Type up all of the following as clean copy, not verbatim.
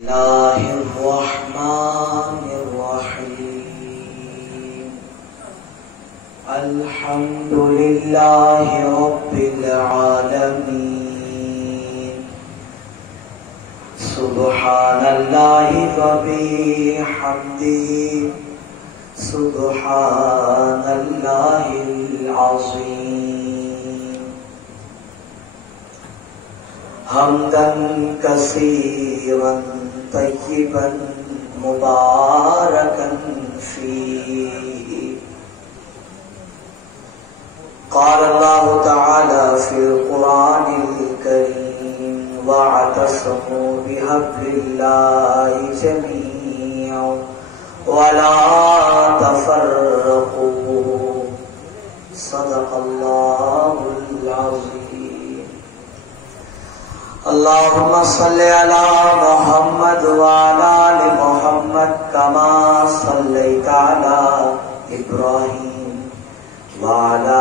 الله الرحمن الرحيم الحمد لله رب العالمين سبحان الله وبحمده سبحان الله العظيم حمدا كثيرا طيبا مباركا فيه قال الله تعالى في القرآن الكريم واعتصموا بحبل الله جميعا ولا تفرقوا صدق الله العظيم اللهم صل على محمد وعلى آل محمد كما صليت على إبراهيم وعلى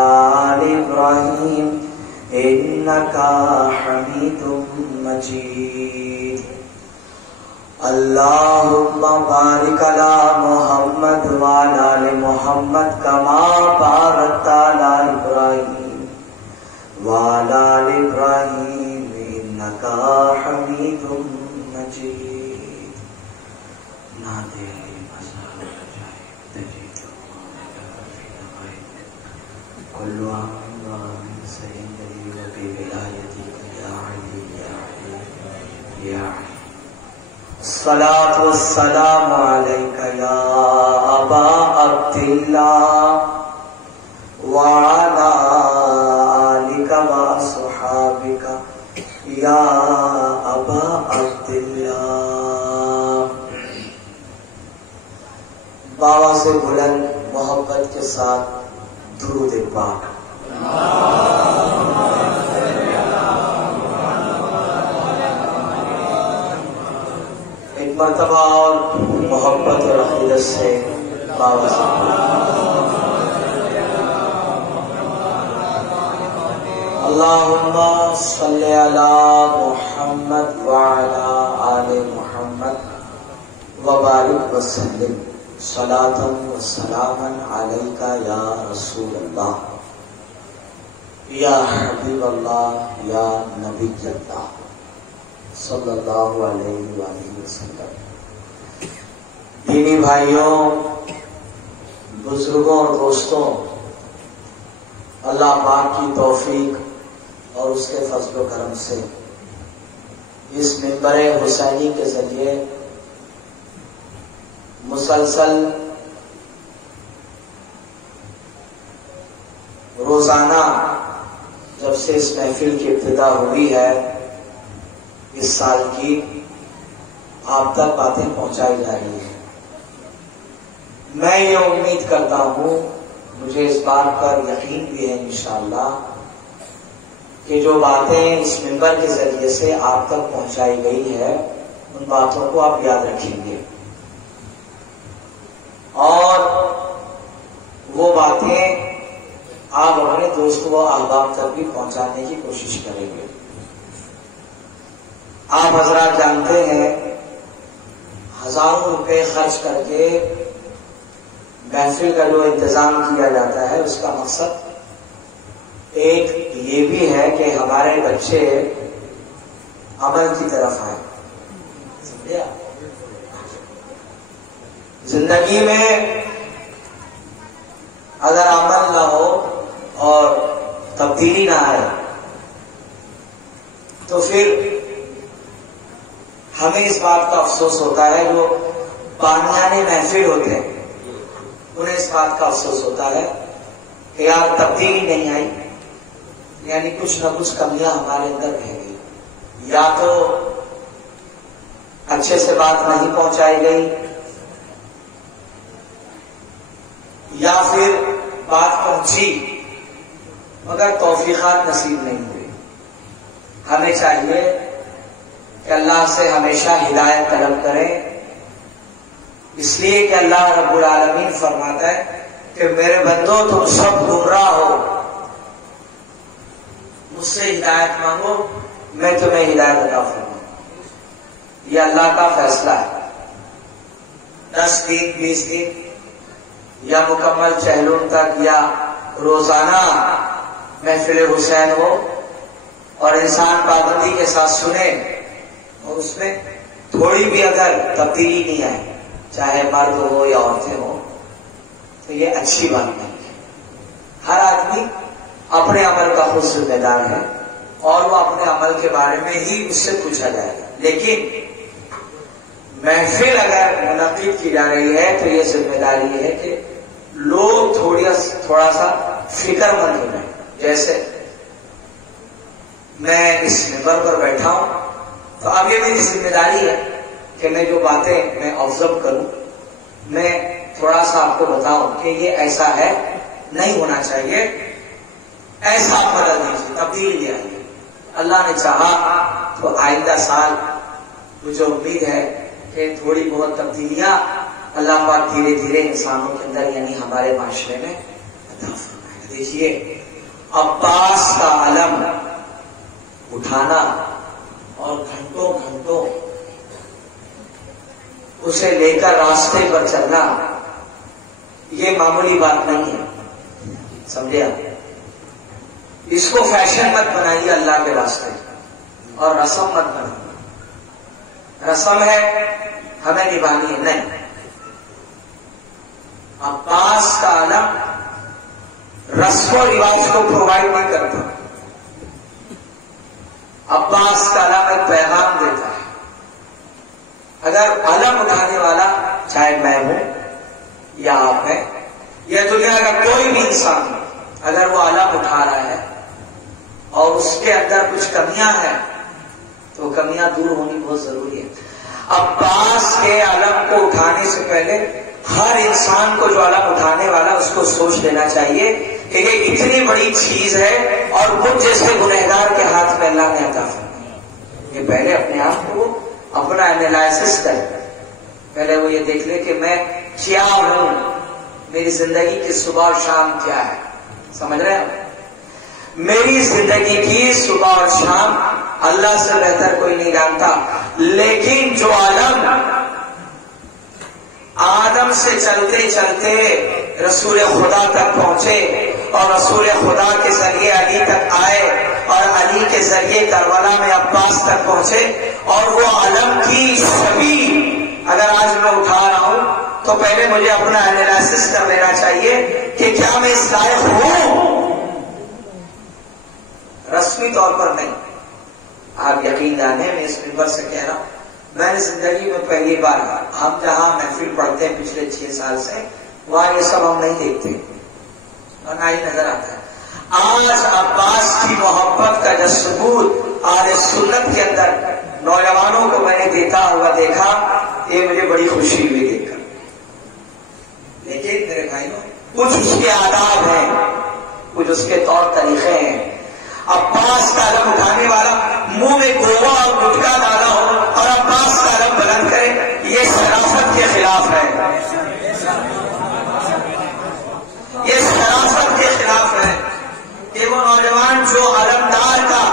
آل إبراهيم إنك حميد مجيد اللهم بارك على محمد وعلى آل محمد كما باركت على إبراهيم وعلى آل إبراهيم إنك حميد مجيد نادي مزار جاي تجيد كل عام سيدي وبولايتك يا علي يا علي يا علي الصلاة والسلام عليك يا أبا عبد الله وعلى آلك وأصحابك یا ابا عبداللہ. بابا سے بلند محبت کے ساتھ درود پاک. ایک مرتبہ اور محبت اور عقیدت سے بابا سے اللہم صلی علی محمد وعلی آل محمد وبارک وسلم صلاۃ وسلاما علیک یا رسول اللہ یا حبیب اللہ یا نبی اللہ صلی اللہ علیہ وآلہ وسلم. دینی بھائیوں، بزرگوں اور دوستوں، اللہ پاک کی توفیق اور اس کے فضل و کرم سے اس منبر حسینی کے ذریعے مسلسل روزانہ جب سے اس محفل کی ابتدا ہوئی ہے اس سال کی، آپ تک باتیں پہنچائی جا رہی ہیں. میں یہ امید کرتا ہوں، مجھے اس بات پر یقین بھی ہے انشاءاللہ کہ جو باتیں اس منبر کے ذریعے سے آپ تک پہنچائی گئی ہے ان باتوں کو آپ یاد رکھیں گے اور وہ باتیں آپ اپنے دوستوں و احباب تک بھی پہنچانے کی کوشش کریں گے. آپ حضرات جانتے ہیں ہزاروں روپے خرچ کر کے محفل کا جو انتظام کیا جاتا ہے اس کا مقصد ایک یہ بھی ہے کہ ہمارے بچے عمل کی طرف آئیں. سمجھے؟ زندگی میں اگر عمل نہ ہو اور تبدیلی نہ آئے تو پھر ہمیں اس بات کا افسوس ہوتا ہے. جو بانیان محفل ہوتے ہیں انہیں اس بات کا افسوس ہوتا ہے کہ یار تبدیلی نہیں آئی، یعنی کچھ نہ کچھ کمیاں ہمارے اندر رہ گئی. یا تو اچھے سے بات نہیں پہنچائی گئی یا پھر بات پہنچی مگر توفیقات نصیب نہیں ہوئی. ہمیں چاہیے کہ اللہ سے ہمیشہ ہدایت طلب کریں، اس لیے کہ اللہ رب العالمین فرماتا ہے کہ میرے بندو تم سب گمراہ ہو، مجھ سے ہدایت مانگو میں تمہیں ہدایت عطا فرماؤں. یہ اللہ کا فیصلہ ہے. 10 دن 20 دن یا مکمل چہلم تک یا روزانہ محفل حسین ہو اور انسان پابندی کے ساتھ سنے اور اس میں تھوڑی بھی اگر تبدیلی نہیں آئے، چاہے مرد ہو یا عورتیں ہو، تو یہ اچھی بات نہیں ہے. ہر آدمی اپنے عمل کا خود ذمہ دار ہے اور وہ اپنے عمل کے بارے میں ہی اس سے پوچھا جائے گا. لیکن محفل اگر منعقد کی جا رہی ہے تو یہ ذمہ داری ہے کہ لوگ تھوڑا سا فکر مند ہو جائیں. جیسے میں اس منبر پر بیٹھا ہوں تو اب یہ میری ذمہ داری ہے کہ میں جو باتیں میں آبزرو کروں، میں تھوڑا سا آپ کو بتاؤں کہ یہ ایسا ہے، نہیں ہونا چاہیے، ایسا بدل دیجیے، تبدیلی آئیے. اللہ نے چاہا تو آئندہ سال مجھے امید ہے کہ تھوڑی بہت تبدیلیاں اللہ پاک دھیرے دھیرے انسانوں کے اندر یعنی ہمارے معاشرے میں عطا فرمائے. دیکھیے، عباس کا علم اٹھانا اور گھنٹوں گھنٹوں اسے لے کر راستے پر چلنا یہ معمولی بات نہیں ہے. سمجھے آپ؟ اس کو فیشن مت بنائیے اللہ کے راستے اور رسم مت بنائیے. رسم ہے ہمیں نبھانی ہے، نہیں. عباس کا علم رسم و رواج کو پرووائڈ نہیں کرتا. عباس کا علم ایک پیغام دیتا ہے. اگر علم اٹھانے والا چاہے میں ہوں یا آپ ہیں یا دنیا کا کوئی بھی انسان ہو، اگر وہ علم اٹھا رہا ہے اور اس کے اندر کچھ کمیاں ہیں تو کمیاں دور ہونی بہت ضروری ہے. عباس کے علم کو اٹھانے سے پہلے ہر انسان کو جو علم اٹھانے والا اس کو سوچ لینا چاہیے کہ یہ اتنی بڑی چیز ہے اور مجھ جیسے گنہگار کے ہاتھ میں اللہ نے عطا فرمائی. یہ پہلے اپنے آپ کو اپنا اینالائسس کرے. پہلے وہ یہ دیکھ لے کہ میں کیا ہوں، میری زندگی کی صبح اور شام کیا ہے. سمجھ رہے ہیں؟ میری زندگی کی صبح اور شام اللہ سے بہتر کوئی نہیں جانتا. لیکن جو علم آدم سے چلتے چلتے رسول خدا تک پہنچے اور رسول خدا کے ذریعے علی تک آئے اور علی کے ذریعے کربلا میں عباس تک پہنچے، اور وہ علم کی شبیہ اگر آج میں اٹھا رہا ہوں تو پہلے مجھے اپنا اینالائسس کر لینا چاہیے کہ کیا میں اس لائق ہوں. رسمی طور پر نہیں. آپ یقین جانیں، میں اس منبر سے کہہ رہا ہوں، میں نے زندگی میں پہلی بار ہم جہاں محفل پڑھتے ہیں پچھلے 6 سال سے، وہاں یہ سب ہم نہیں دیکھتے اور نہ ہی نظر آتا ہے. آج عباس کی محبت کا جو ثبوت آج سنت کے اندر نوجوانوں کو میں نے دیتا ہوا دیکھا، یہ مجھے بڑی خوشی ہوئی دیکھ کر. لیکن میرے بھائیوں، کچھ اس کے آداب ہیں، کچھ اس کے طور طریقے ہیں. عباس کا علم اٹھانے والا منہ میں گوا اور گٹکا ڈالا ہو اور عباس کا علم بلند کرے، یہ شرافت کے خلاف ہے. یہ شرافت کے خلاف ہے کہ وہ نوجوان جو علمدار کا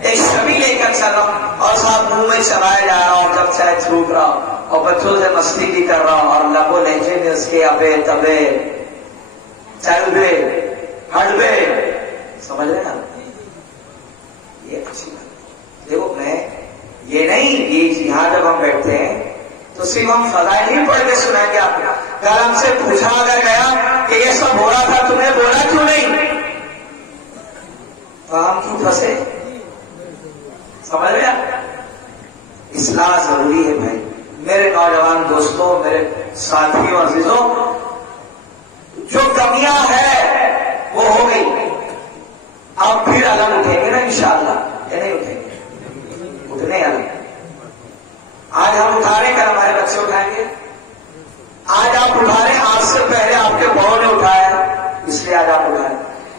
ایک شبی لے کر چل رہا اور صاحب منہ میں چبائے جا رہا ہوں، جب چاہے تھوک رہا ہوں اور بچوں سے مستی بھی کر رہا ہوں اور لبو لہجے میں اس کے ابے تبے چل بے ہٹ بے. سمجھ رہے ہیں؟ یہ اچھی بات ہے. دیکھو، میں یہ نہیں کہ یہاں جب ہم بیٹھتے ہیں تو صرف ہم فضائل نہیں پڑھ کے سنائیں گے آپ کو. کل ہم سے پوچھا اگر گیا کہ یہ سب ہو رہا تھا، تمہیں بولا کیوں نہیں؟ تو ہم کیوں پھنسے؟ سمجھ رہے ہیں؟ اصلاح ضروری ہے بھائی. میرے نوجوان دوستوں، میرے ساتھیوں، عزیزوں، جو کمیاں ہے وہ ہو گئی. آپ پھر علم اٹھیں گے نا انشاءاللہ، یا نہیں اٹھیں گے؟ اٹھنے علم. آج ہم اٹھا رہے ہیں، کل ہمارے بچے اٹھائیں گے. آج آپ اٹھا رہے ہیں، آج سے پہلے آپ کے بڑوں نے اٹھایا اس لیے آج آپ اٹھائیں.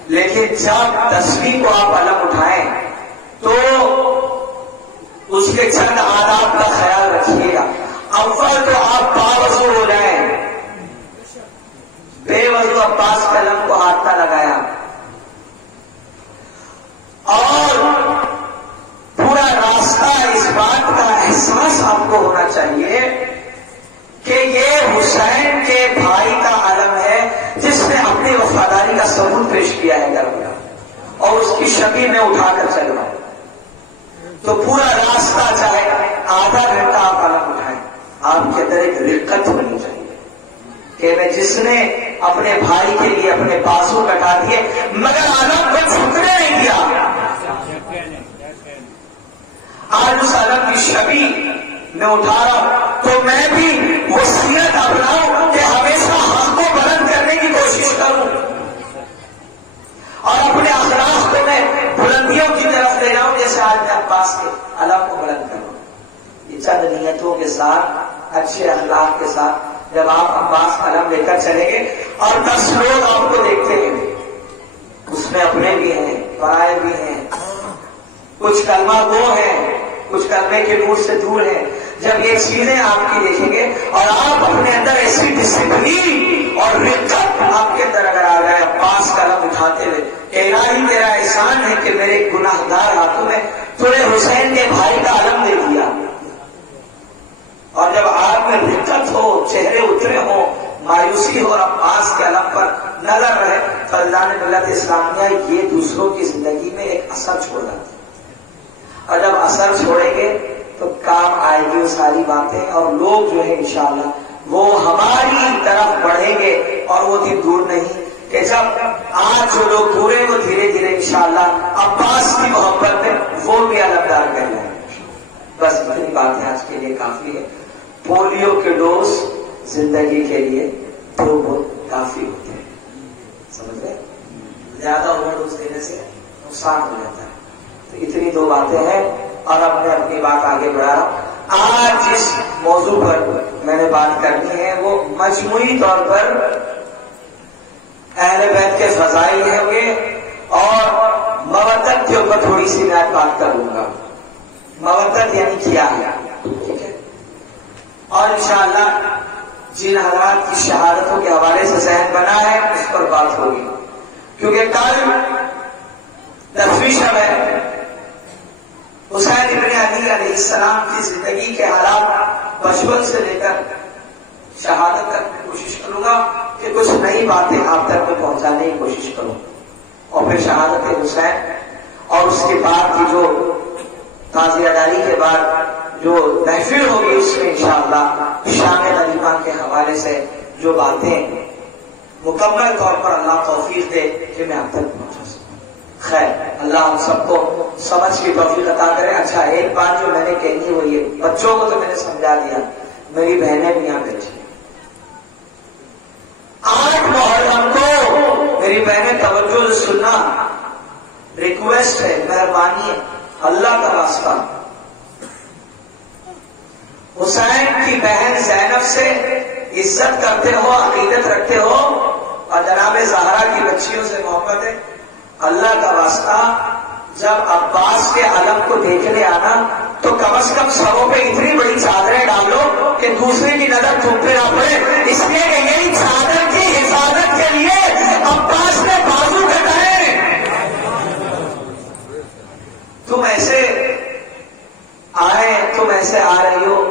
لیکن جب 10ویں کو آپ علم اٹھائیں تو اس کے چند آداب کا خیال رکھیے گا. اول تو آپ باوضو ہو جائیں. بے وضو عباس کے علم کو ہاتھ نہ لگایا اور پورا راستہ اس بات کا آپ کو ہونا چاہیے کہ یہ حسین کے بھائی کا علم ہے جس نے اپنی وفاداری کا ثبوت پیش کیا ہے کربلا، اور اس کی شبیہ میں اٹھا کر چل رہا ہوں. تو پورا راستہ چاہے آدھا گھنٹہ آپ علم اٹھائیں، آپ کے اندر ایک رقت ہونی چاہیے کہ میں جس نے اپنے بھائی کے لیے اپنے بازو کٹا دیے مگر علم کو جھکنے نہیں دیا، آج اس علم کی شبیہ میں اٹھا رہا ہوں، تو میں بھی وہ سیرت اپناؤں کہ ہمیشہ حق کو بلند کرنے کی کوشش کروں اور اپنے اخلاق کو میں بلندیوں کی طرف لے جاؤں، جیسے آج میں عباس کے علم کو بلند کروں. یہ چند نیتوں کے ساتھ، اچھے اخلاق کے ساتھ جب آپ عباس کا علم لے کر چلیں گے اور 10 لوگ آپ کو دیکھتے ہیں، اس میں اپنے بھی ہیں، پرائے بھی ہیں، کچھ کلمہ گو ہیں، کچھ کلمے کے نور سے دور ہیں. جب یہ چیزیں آپ کی دیکھیں گے اور آپ اپنے اندر ایسی ڈسپلین اور رقت آپ کے اندر اگر آ جائے عباس کا علم اٹھاتے ہوئے کہ الہی میرا احسان ہے کہ میرے گناہگار ہاتھوں میں تو نے حسین کے بھائی کا علم دے دیا. اور جب آپ میں رقت ہو، چہرے اترے ہو، مایوسی ہو اور عباس کے علم پر نظر رہے تو اللہ نے ملت اسلامیہ یہ دوسروں کی زندگی میں ایک اثر چھوڑ جاتا ہے. اور جب اثر چھوڑیں گے تو کام آئے گی وہ ساری باتیں، اور لوگ جو ہے انشاءاللہ وہ ہماری طرف بڑھیں گے. اور وہ دن دور نہیں کہ جب آج جو لوگ دور ہیں وہ دھیرے دھیرے انشاءاللہ عباس کی محبت میں وہ بھی علمدار کر جائیں گے. بس اتنی باتیں آج کے لیے کافی ہے. پولیو کے ڈوز زندگی کے لیے تو بہت کافی ہوتے ہیں، سمجھ رہے؟ زیادہ اوور ڈوز دینے سے نقصان ہو جاتا ہے. تو اتنی 2 باتیں ہیں اور اب میں اپنی بات آگے بڑھا رہا ہوں. آج جس موضوع پر میں نے بات کرنی ہے وہ مجموعی طور پر اہل بیت کے فضائل ہوں گے اور مودت کے اوپر تھوڑی سی میں بات کروں گا. مودت یعنی کیا ہے، ٹھیک ہے؟ اور انشاءاللہ جن حضرات کی شہادتوں کے حوالے سے ذہن بنا ہے اس پر بات ہوگی، کیونکہ کل 10ویں شب ہے. حسین ابن علی علیہ السلام کی زندگی کے حالات بچپن سے لے کر شہادت تک میں کوشش کروں گا کہ کچھ نئی باتیں آپ تک میں پہنچانے کی کوشش کروں، اور پھر شہادت حسین اور اس کے بعد کی جو تعزیہ داری کے بعد جو محفل ہوگی اس میں انشاءاللہ شان غریبہ کے حوالے سے جو باتیں مکمل طور پر اللہ توفیق دے کہ میں آپ تک پہنچا سکوں. خیر، اللہ ہم سب کو سمجھ کی توفیق عطا کرے. اچھا، ایک بات جو میں نے کہنی وہ یہ، بچوں کو تو میں نے سمجھا دیا، میری بہنیں بھی یہاں بیٹھی. 8 محرم کو میری بہنیں توجہ سے سننا، ریکویسٹ ہے، مہربانی ہے، اللہ کا واسطہ. حسین کی بہن زینب سے عزت کرتے ہو، عقیدت رکھتے ہو، اور جناب زہرا کی بچیوں سے محبت ہے، اللہ کا واسطہ جب عباس کے علم کو دیکھنے آنا تو کم از کم سروں پہ اتنی بڑی چادریں ڈالو کہ دوسرے کی نظر تم پہ نہ پڑے. اس لیے کہ یہی چادر کی حفاظت کے لیے عباس نے بازو کٹائے. تم ایسے آئے، تم ایسے آ رہی ہو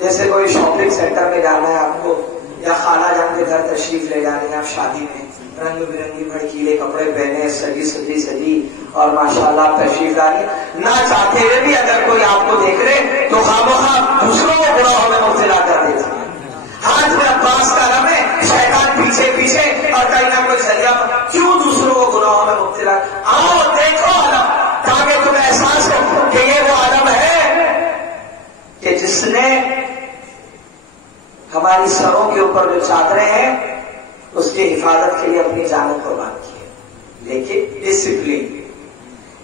جیسے کوئی شاپنگ سینٹر میں جانا ہے آپ کو، یا خالہ جان کے گھر تشریف لے جانے ہیں، آپ شادی میں رنگ برنگی بھڑکیلے کپڑے پہنے، سجی اور ماشاءاللہ آپ تشریف لائی. نہ چاہتے ہوئے بھی اگر کوئی آپ کو دیکھ لے تو خامخواہ دوسروں کو گناہوں میں مبتلا کر دیتے ہیں. ہاتھ میں عباس کا علم ہے، شیطان پیچھے پیچھے اور کہیں نہ کوئی ذریعہ کیوں دوسروں کو گناہوں میں مبتلا. آؤ دیکھو علم تاکہ تمہیں احساس ہو کہ یہ وہ علم ہے کہ جس نے ہماری سروں کے اوپر جو چادریں ہیں اس کی حفاظت کے لیے اپنی جانیں قربان کی ہے. لیکن ڈسپلین،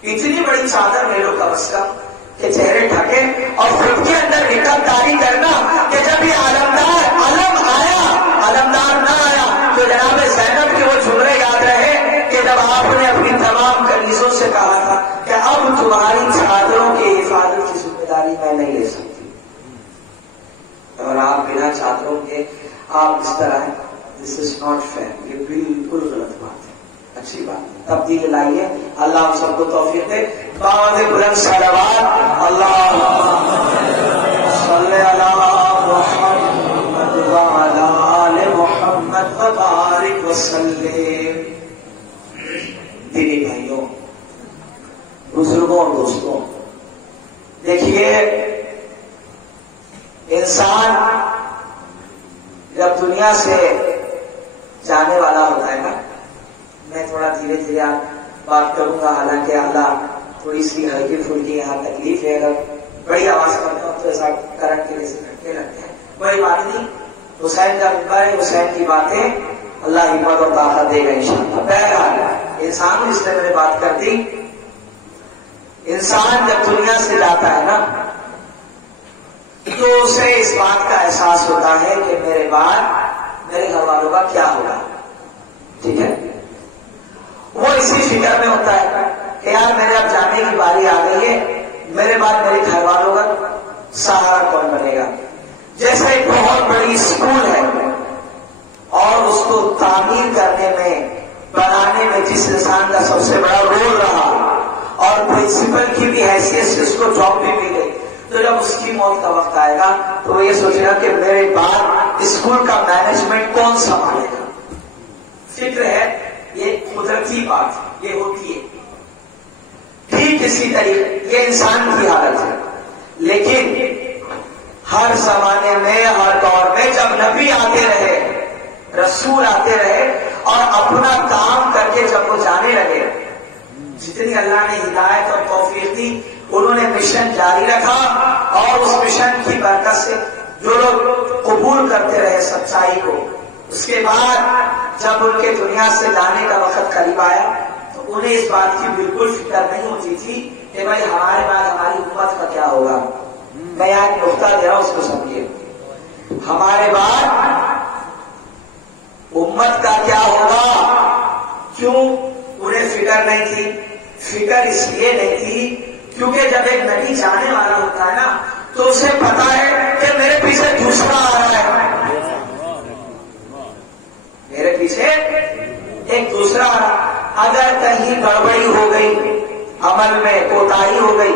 اتنی بڑی چادر لے لو کم از کم کہ چہرے ڈھکے، اور خود کے اندر رقت داری کرنا کہ جب یہ علمدار علم آیا، علمدار نہ آیا تو جناب زینب کے وہ جملے یاد رہے کہ جب آپ نے اپنی تمام کنیزوں سے کہا تھا کہ اب تمہاری چادروں کی حفاظت کی ذمہ داری میں نہیں لے سکتی، اور آپ بنا چادروں کے آپ اس طرح ہیں. دس از ناٹ فیئر، یہ بالکل غلط بات ہے. اچھی بات ہے، تبدیل لائیے. اللہ ہم سب کو توفیق دے. بلند صلوات. اللہ صل علی محمد وعلی آل محمد وبارک وسلم۔ دینی بھائیوں، بزرگوں اور دوستوں، دیکھیے انسان جب دنیا سے جانے والا ہوتا ہے نا، میں تھوڑا دھیرے دھیرے بات کروں گا، حالانکہ اللہ تھوڑی سی ہلکی پھلکی یہاں تکلیف ہے، اگر بڑی آواز کرتا ہوں تو ایسا کرنٹ کے جیسے کھٹکے لگتے ہیں، بڑی بات نہیں۔ حسین کا ممبر ہے، حسین کی باتیں اللہ ہمت اور طاقت دے گا انشاءاللہ۔ بہرحال انسان اس لیے میں نے بات کر دی، انسان جب دنیا سے جاتا ہے نا تو اسے اس بات کا احساس ہوتا ہے کہ میرے بعد میرے گھر والوں کا کیا ہوگا، ٹھیک ہے؟ وہ اسی فکر میں ہوتا ہے کہ یار میرے اب جانے کی باری آ گئی ہے، میرے بعد میرے گھر والوں کا سہارا کون بنے گا؟ جیسے ایک بہت بڑی اسکول ہے اور اس کو تعمیر کرنے میں، بنانے میں جس انسان کا سب سے بڑا رول رہا اور پرنسپل کی بھی حیثیت سے اس کو جاب بھی مل گئی، تو جب اس کی موت کا وقت آئے گا تو وہ یہ سوچے گا کہ میرے بعد اسکول کا مینجمنٹ کون سنبھالے گا؟ فکر ہے، یہ قدرتی بات یہ ہوتی ہے، ٹھیک اسی طریقے یہ انسان کی حالت ہے۔ لیکن ہر زمانے میں، ہر دور میں جب نبی آتے رہے، رسول آتے رہے اور اپنا کام کر کے جب وہ جانے لگے، جتنی اللہ نے ہدایت اور توفیق دی انہوں نے مشن جاری رکھا، اور اس مشن کی برکت سے جو لوگ قبول کرتے رہے سچائی کو، اس کے بعد جب ان کے دنیا سے جانے کا وقت قریب آیا تو انہیں اس بات کی بالکل فکر نہیں ہوتی تھی کہ بھائی ہمارے بعد ہماری امت کا کیا ہوگا۔ میں یہاں ایک نقطہ دے رہا ہوں، اس کو سمجھیے، ہمارے بعد امت کا کیا ہوگا؟ کیوں انہیں فکر نہیں تھی؟ فکر اس لیے نہیں تھی کیونکہ جب ایک نبی جانے والا ہوتا ہے نا تو اسے پتا ہے کہ میرے پیچھے دوسرا آ رہا ہے، میرے پیچھے ایک دوسرا آ رہا ہے۔ اگر کہیں گڑبڑی ہو گئی، عمل میں کوتاہی ہو گئی،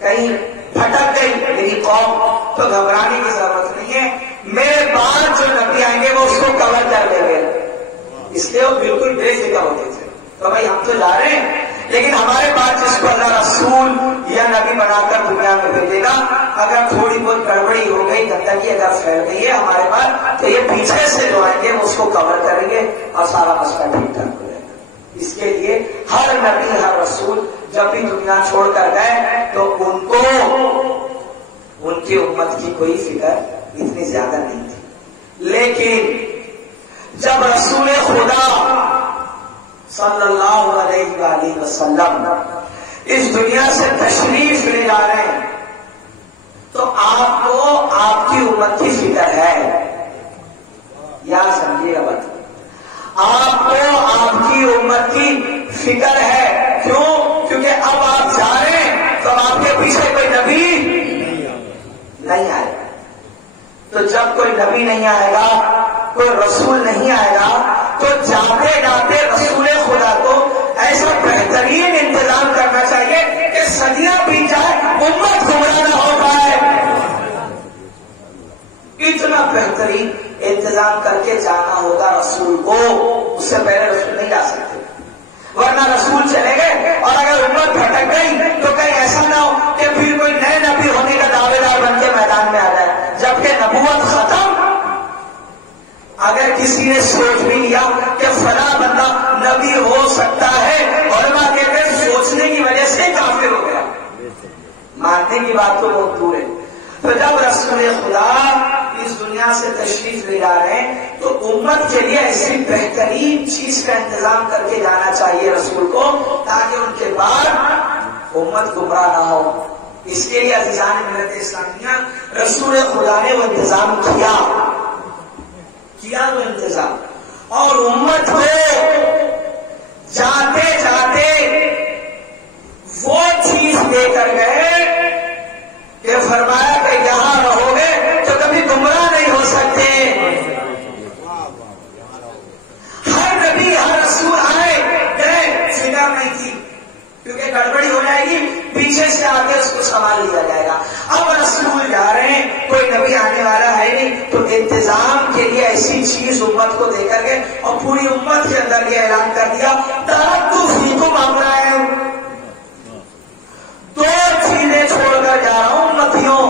کہیں پھٹک گئی میری قوم، تو گھبرانے کی ضرورت نہیں ہے، میرے بعد جو نبی آئیں گے وہ اس کو کور کر لیں گے۔ اس لیے وہ بالکل بے فکر ہوتے تھے، تو بھائی ہم تو جا رہے ہیں لیکن ہمارے پاس جس کو اللہ رسول یا نبی بنا کر دنیا میں بھیجے گا، اگر تھوڑی بہت گڑبڑی ہو گئی، گندگی اگر پھیل گئی ہے ہمارے پاس، تو یہ پیچھے سے جو آئیں گے وہ اس کو کور کریں گے اور سارا مسئلہ ٹھیک ٹھاک ہو جائے گا۔ اس کے لیے ہر نبی، ہر رسول جب بھی دنیا چھوڑ کر گئے تو ان کو ان کی امت کی کوئی فکر اتنی زیادہ نہیں تھی۔ لیکن جب رسول خدا صلی اللہ علیہ وآلہ وسلم اس دنیا سے تشریف لے جا رہے ہیں تو آپ کو آپ کی امت کی فکر ہے، یا سمجھیے گا بات، آپ کو آپ کی امت کی فکر ہے۔ کیوں؟ کیونکہ اب آپ جا رہے ہیں تو آپ کے پیچھے کوئی نبی نہیں آئے گا، تو جب کوئی نبی نہیں آئے گا، کوئی رسول نہیں آئے گا، تو جاتے جاتے رسول خدا کو ایسا بہترین انتظام کرنا چاہیے کہ صدیاں بیت جائے، امت گمراہ نہ ہو پائے، اتنا بہترین انتظام کر کے جانا ہوگا رسول کو۔ اس سے پہلے رسول نہیں جا سکتے، ورنہ رسول چلے گئے اور اگر امت بھٹک گئی تو کہیں ایسا نہ ہو کہ پھر کوئی نئے نبی ہونے کا دعوے دار بن کے میدان میں آ جائے، جبکہ نبوت ختم۔ اگر کسی نے سوچ بھی لیا کہ فلاں بندہ نبی ہو سکتا ہے، علماء کہتے ہیں سوچنے کی وجہ سے کافر ہو گیا، ماننے کی بات تو بہت دور ہے۔ تو جب رسول خدا اس دنیا سے تشریف لے جا رہے ہیں تو امت کے لیے ایسی بہترین چیز کا انتظام کر کے جانا چاہیے رسول کو، تاکہ ان کے بعد امت گمراہ نہ ہو۔ اس کے لیے عزیزان ملت اسلامیہ رسول خدا نے وہ انتظام کیا وہ انتظام، اور امت کو جاتے جاتے وہ چیز دے کر گئے کہ فرمایا کہ یہاں رہو گے تو کبھی گمراہ نہیں ہو سکتے۔ ہر نبی، ہر رسول آئے گئے، فکر نہیں تھی کیونکہ گڑبڑی ہو جائے گی، پیچھے سے آ کے اس کو سنبھال لیا جائے گا۔ اب رسول جا رہے ہیں تو انتظام کے لیے ایسی چیز امت کو دے کر گئے اور پوری امت کے اندر یہ اعلان کر دیا ترکت فیکم امرین، دو چیزیں چھوڑ کر جا رہا ہوں امتیوں،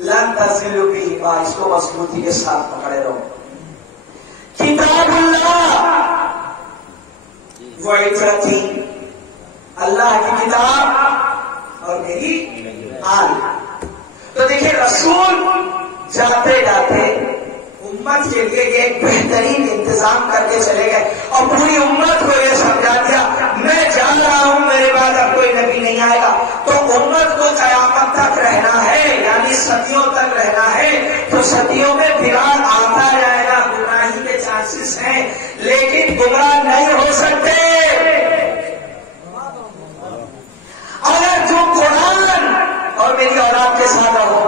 لن تضلوا بہما، اس کو مضبوطی کے ساتھ پکڑے رہو، کتاب اللہ و عترتی، اللہ کی کتاب اور میری آل۔ تو دیکھیں رسول جاتے جاتے امت کے لیے یہ ایک بہترین انتظام کر کے چلے گئے اور پوری امت کو یہ سمجھا دیا میں جان رہا ہوں میرے بعد اب کوئی نبی نہیں آئے گا، تو امت کو قیامت تک رہنا ہے، یعنی صدیوں تک رہنا ہے، تو صدیوں میں بلال آتا جائے گا، گمراہی کے چانسز ہیں لیکن گمراہ نہیں ہو سکتے اگر جو قرآن اور میری اولاد کے ساتھ رہو۔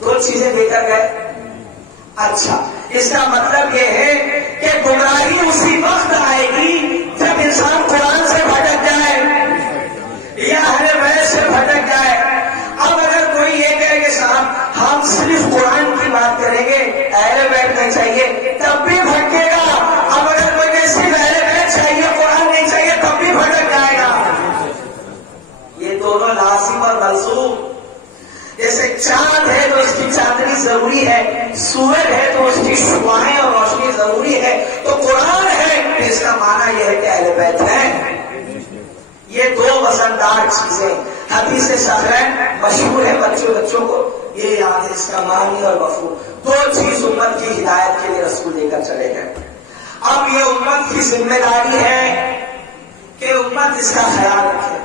دو چیزیں دے کر گئے۔ اچھا، اس کا مطلب یہ ہے کہ گمراہی اسی وقت آئے گی جب انسان قرآن سے بھٹک جائے یا اہل بیت سے بھٹک جائے۔ اب اگر کوئی یہ کہے کہ صاحب ہم صرف قرآن کی بات کریں گے، اہل بیت نہیں چاہیے، تب بھی بھٹکے گا۔ اب اگر کوئی کہ صرف اہل بیت چاہیے قرآن نہیں چاہیے، تب بھی بھٹک جائے گا۔ یہ دونوں لازم اور ملزوم، جیسے چاند ہے تو اس کی چاندنی ضروری ہے، سورج ہے تو اس کی شعاعیں اور روشنی ضروری ہے، تو قرآن ہے اس کا معنی یہ ہے کہ اہل بیت ہے۔ یہ دو وزندار چیزیں، حدیث صحیح مشہور ہے، بچوں کو یہ یاد ہے، اس کا معنی اور مفہوم، دو چیز امت کی ہدایت کے لیے رسول لے کر چلے گئے۔ اب یہ امت کی ذمہ داری ہے کہ امت اس کا خیال رکھے۔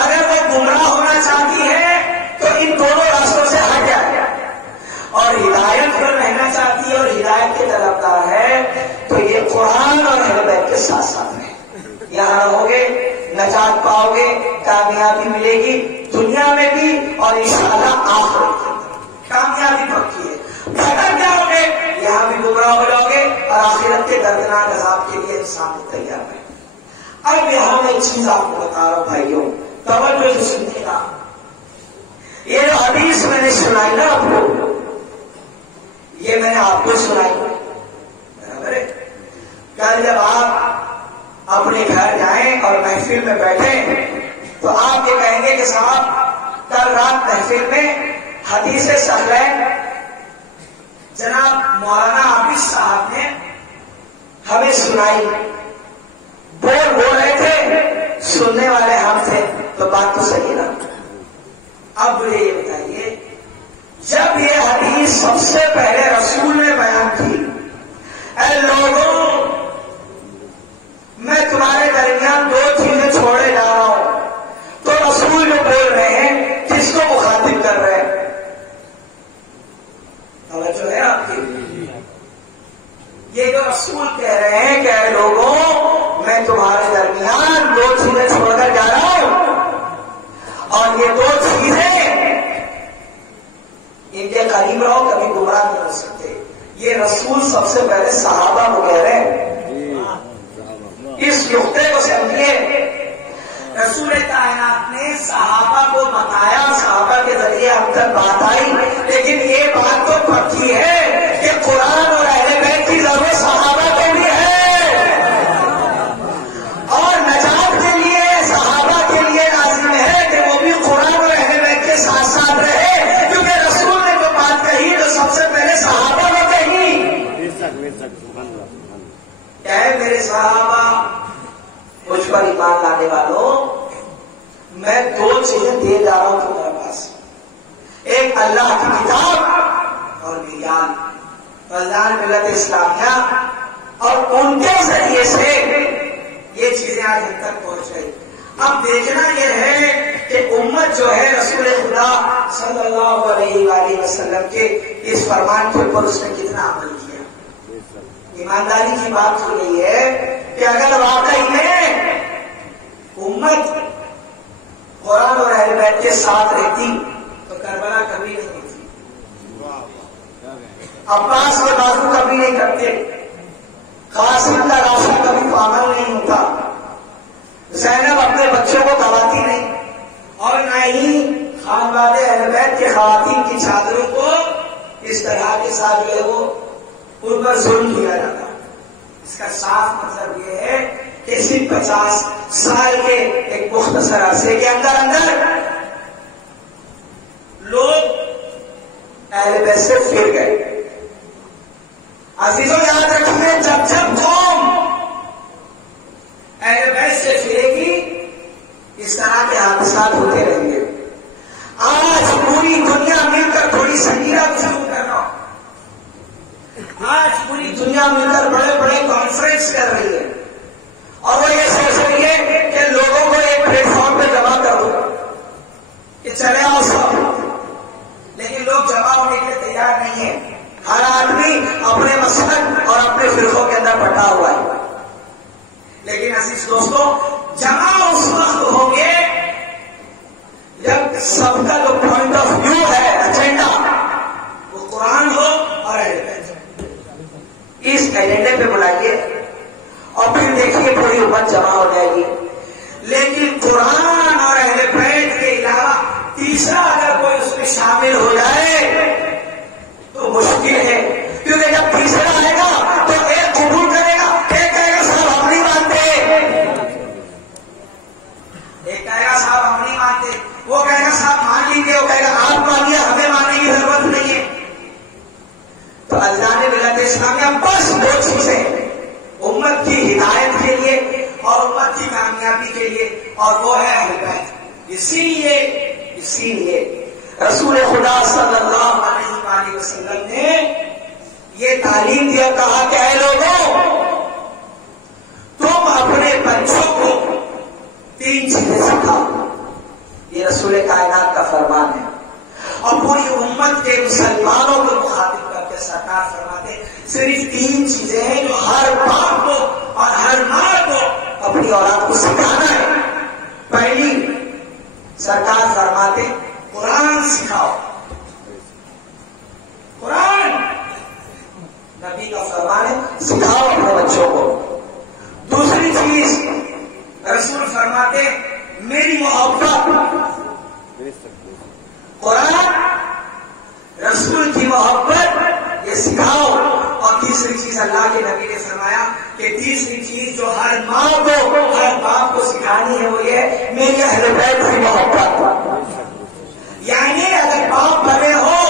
اگر وہ گمراہ ہونا چاہتی ہے تو ان دونوں راستوں سے ہٹ جائے، اور ہدایت پر رہنا چاہتی ہے اور ہدایت کے طلبگار ہے تو یہ قرآن اور اہل بیت کے ساتھ ساتھ رہے۔ یہاں رہو گے نجات پاؤ گے، کامیابی ملے گی دنیا میں بھی اور انشاءاللہ آخرت کے اندر کامیابی پکی ہے۔ بھٹک جاؤ گے یہاں بھی گمراہ ہو جاؤ گے اور آخرت کے دردناک عذاب کے لیے انسان تیار ہے۔ اب یہاں میں ایک چیز آپ کو بتا رہا ہوں بھائیوں، توجہ سے سنیے گا۔ یہ جو حدیث میں نے سنائی نا آپ کو، یہ میں نے آپ کو سنائی، برابر ہے؟ کل جب آپ اپنے گھر جائیں اور محفل میں بیٹھیں تو آپ یہ کہیں گے کہ صاحب کل رات محفل میں حدیث صحیح جناب مولانا عابد صاحب نے ہمیں سنائی، بول رہے تھے، سننے والے ہم تھے، تو بات تو صحیح نا۔ اب مجھے یہ بتائیے، جب یہ حدیث سب سے پہلے رسول نے بیان کی، اے لوگوں میں تمہارے درمیان دو چیزیں چھوڑے جا رہا ہوں، تو رسول جو بول رہے ہیں کس کو مخاطب کر رہے ہیں؟ توجہ ہے آپ کی؟ یہ جو رسول کہہ رہے ہیں کہ اے لوگوں میں تمہارے درمیان دو چیزیں چھوڑ کر جا رہا ہوں، اور یہ دو چیزیں ان کے قریب رہو، کبھی گمراہ نہیں ہو سکتے۔ یہ رسول سب سے پہلے صحابہ کو کہہ رہے ہیں۔ اس نقطے کو سمجھیے، رسول کائنات نے صحابہ کو بتایا، صحابہ کے ذریعے ہم تک بات آئی، لیکن یہ بات تو پکی ہے کہ قرآن اور اہل بیت کی ضرورت صحابہ کو بھی ہے، اور نجات کے لیے صحابہ کے لیے لازم ہے کہ وہ بھی قرآن اور اہل بیت کے ساتھ ساتھ رہے، کیونکہ رسول نے جو بات کہی تو سب سے پہلے صحابہ کو کہی۔ کیا ہے میرے صحابہ، مجھ پر ایمان لانے والوں، میں دو چیزیں دے جا رہا ہوں تمہارے پاس، ایک اللہ کی کتاب اور میران فضان ملت اسلامیہ، اور ان کے ذریعے سے یہ چیزیں آج ہم تک پہنچ گئی۔ اب دیکھنا یہ ہے کہ امت جو ہے رسول خدا صلی اللہ علیہ وآلہ وسلم کے اس فرمان کے اوپر اس نے کتنا عمل کیا۔ ایمانداری کی بات تو یہی ہے کہ اگر واقعی میں امت قرآن اور اہل بیت کے ساتھ رہتی تو کربلا کبھی نہیں ہوتی، عباس کے بازو کبھی نہیں کرتے، قاسم کا راستہ کبھی پامل نہیں ہوتا، زینب اپنے بچوں کو گواتی نہیں، اور نہ ہی خانواد اہل بیت کے خواتین کی چادروں کو اس طرح کے ساتھ جو ہے وہ ان پر ظلم کیا جاتا. اس کا صاف مطلب یہ ہے کہ صرف 50 سال کے ایک مختصر عرصے کے اندر لوگ اہل بیت سے پھر گئے. عزیزوں یاد رکھیے، جب جب قوم اہل بیت سے پھرے گی اس طرح کے حادثات ہوتے رہیں گے. آج پوری دنیا مل کر تھوڑی سنگینا شروع کرنا، آج پوری دنیا مل کر بڑے بڑے کانفرنس کر رہی ہے اور وہ یہ سوچ رہی ہے کہ لوگوں کو ایک پلیٹ فارم پہ جمع کر دو کہ چلے آؤ سب، لیکن لوگ جمع ہونے کے لیے تیار نہیں ہیں. ہر آدمی اپنے مسلک اور اپنے فرقوں کے اندر بٹا ہوا ہے. لیکن عزیز دوستوں، جمع اس وقت ہوں گے جب سب کا جو پوائنٹ آف ویو ہے، ایجنڈا، وہ قرآن ہو اور اہل بیت. اس ایجنڈے پہ بلائیے اور پھر دیکھیے پوری امت جمع ہو جائے گی. لیکن قرآن اور اہل بیت کے علاوہ تیسرا اگر کوئی اس میں شامل ہو جائے تو مشکل ہے، کیونکہ جب تیسرا آئے گا تو ایک قبول کرے گا، ایک کہے گا صاحب ہم نہیں مانتے، ایک کہے گا صاحب ہم نہیں مانتے، وہ کہے گا صاحب مان لیجیے، وہ کہے گا آپ مانیے، ہمیں ماننے کی ضرورت نہیں ہے. تو اللہ نے ملت اسلامیہ بس دو چیزیں، امت کی ہدایت کے لیے اور امت کی کامیابی کے لیے، اور وہ ہے اہل بیت. اسی لیے رسول خدا صلی اللہ علیہ وسلم نے یہ تعلیم دیا، کہا کہ اے لوگوں، تم اپنے بچوں کو 3 چیزیں سکھاؤ. یہ رسول کائنات کا فرمان ہے اور پوری امت کے مسلمانوں کو مخاطب کر کے سرکار فرماتے صرف 3 چیزیں ہیں جو ہر باپ کو اور ہر ماں کو اپنی اولاد کو سکھانا ہے. پہلی، سرکار فرماتے قرآن سکھاؤ. قرآن نبی کا فرمان ہے، سکھاؤ اپنے بچوں کو. دوسری چیز رسول فرماتے میری محبت. قرآن، رسول کی محبت، یہ سکھاؤ. اور تیسری چیز اللہ کے نبی نے فرمایا کہ تیسری چیز جو ہر ماں کو، ہر باپ کو سکھانی ہے وہ یہ میری اہل بیت کی محبت. یعنی اگر باپ بنے ہو،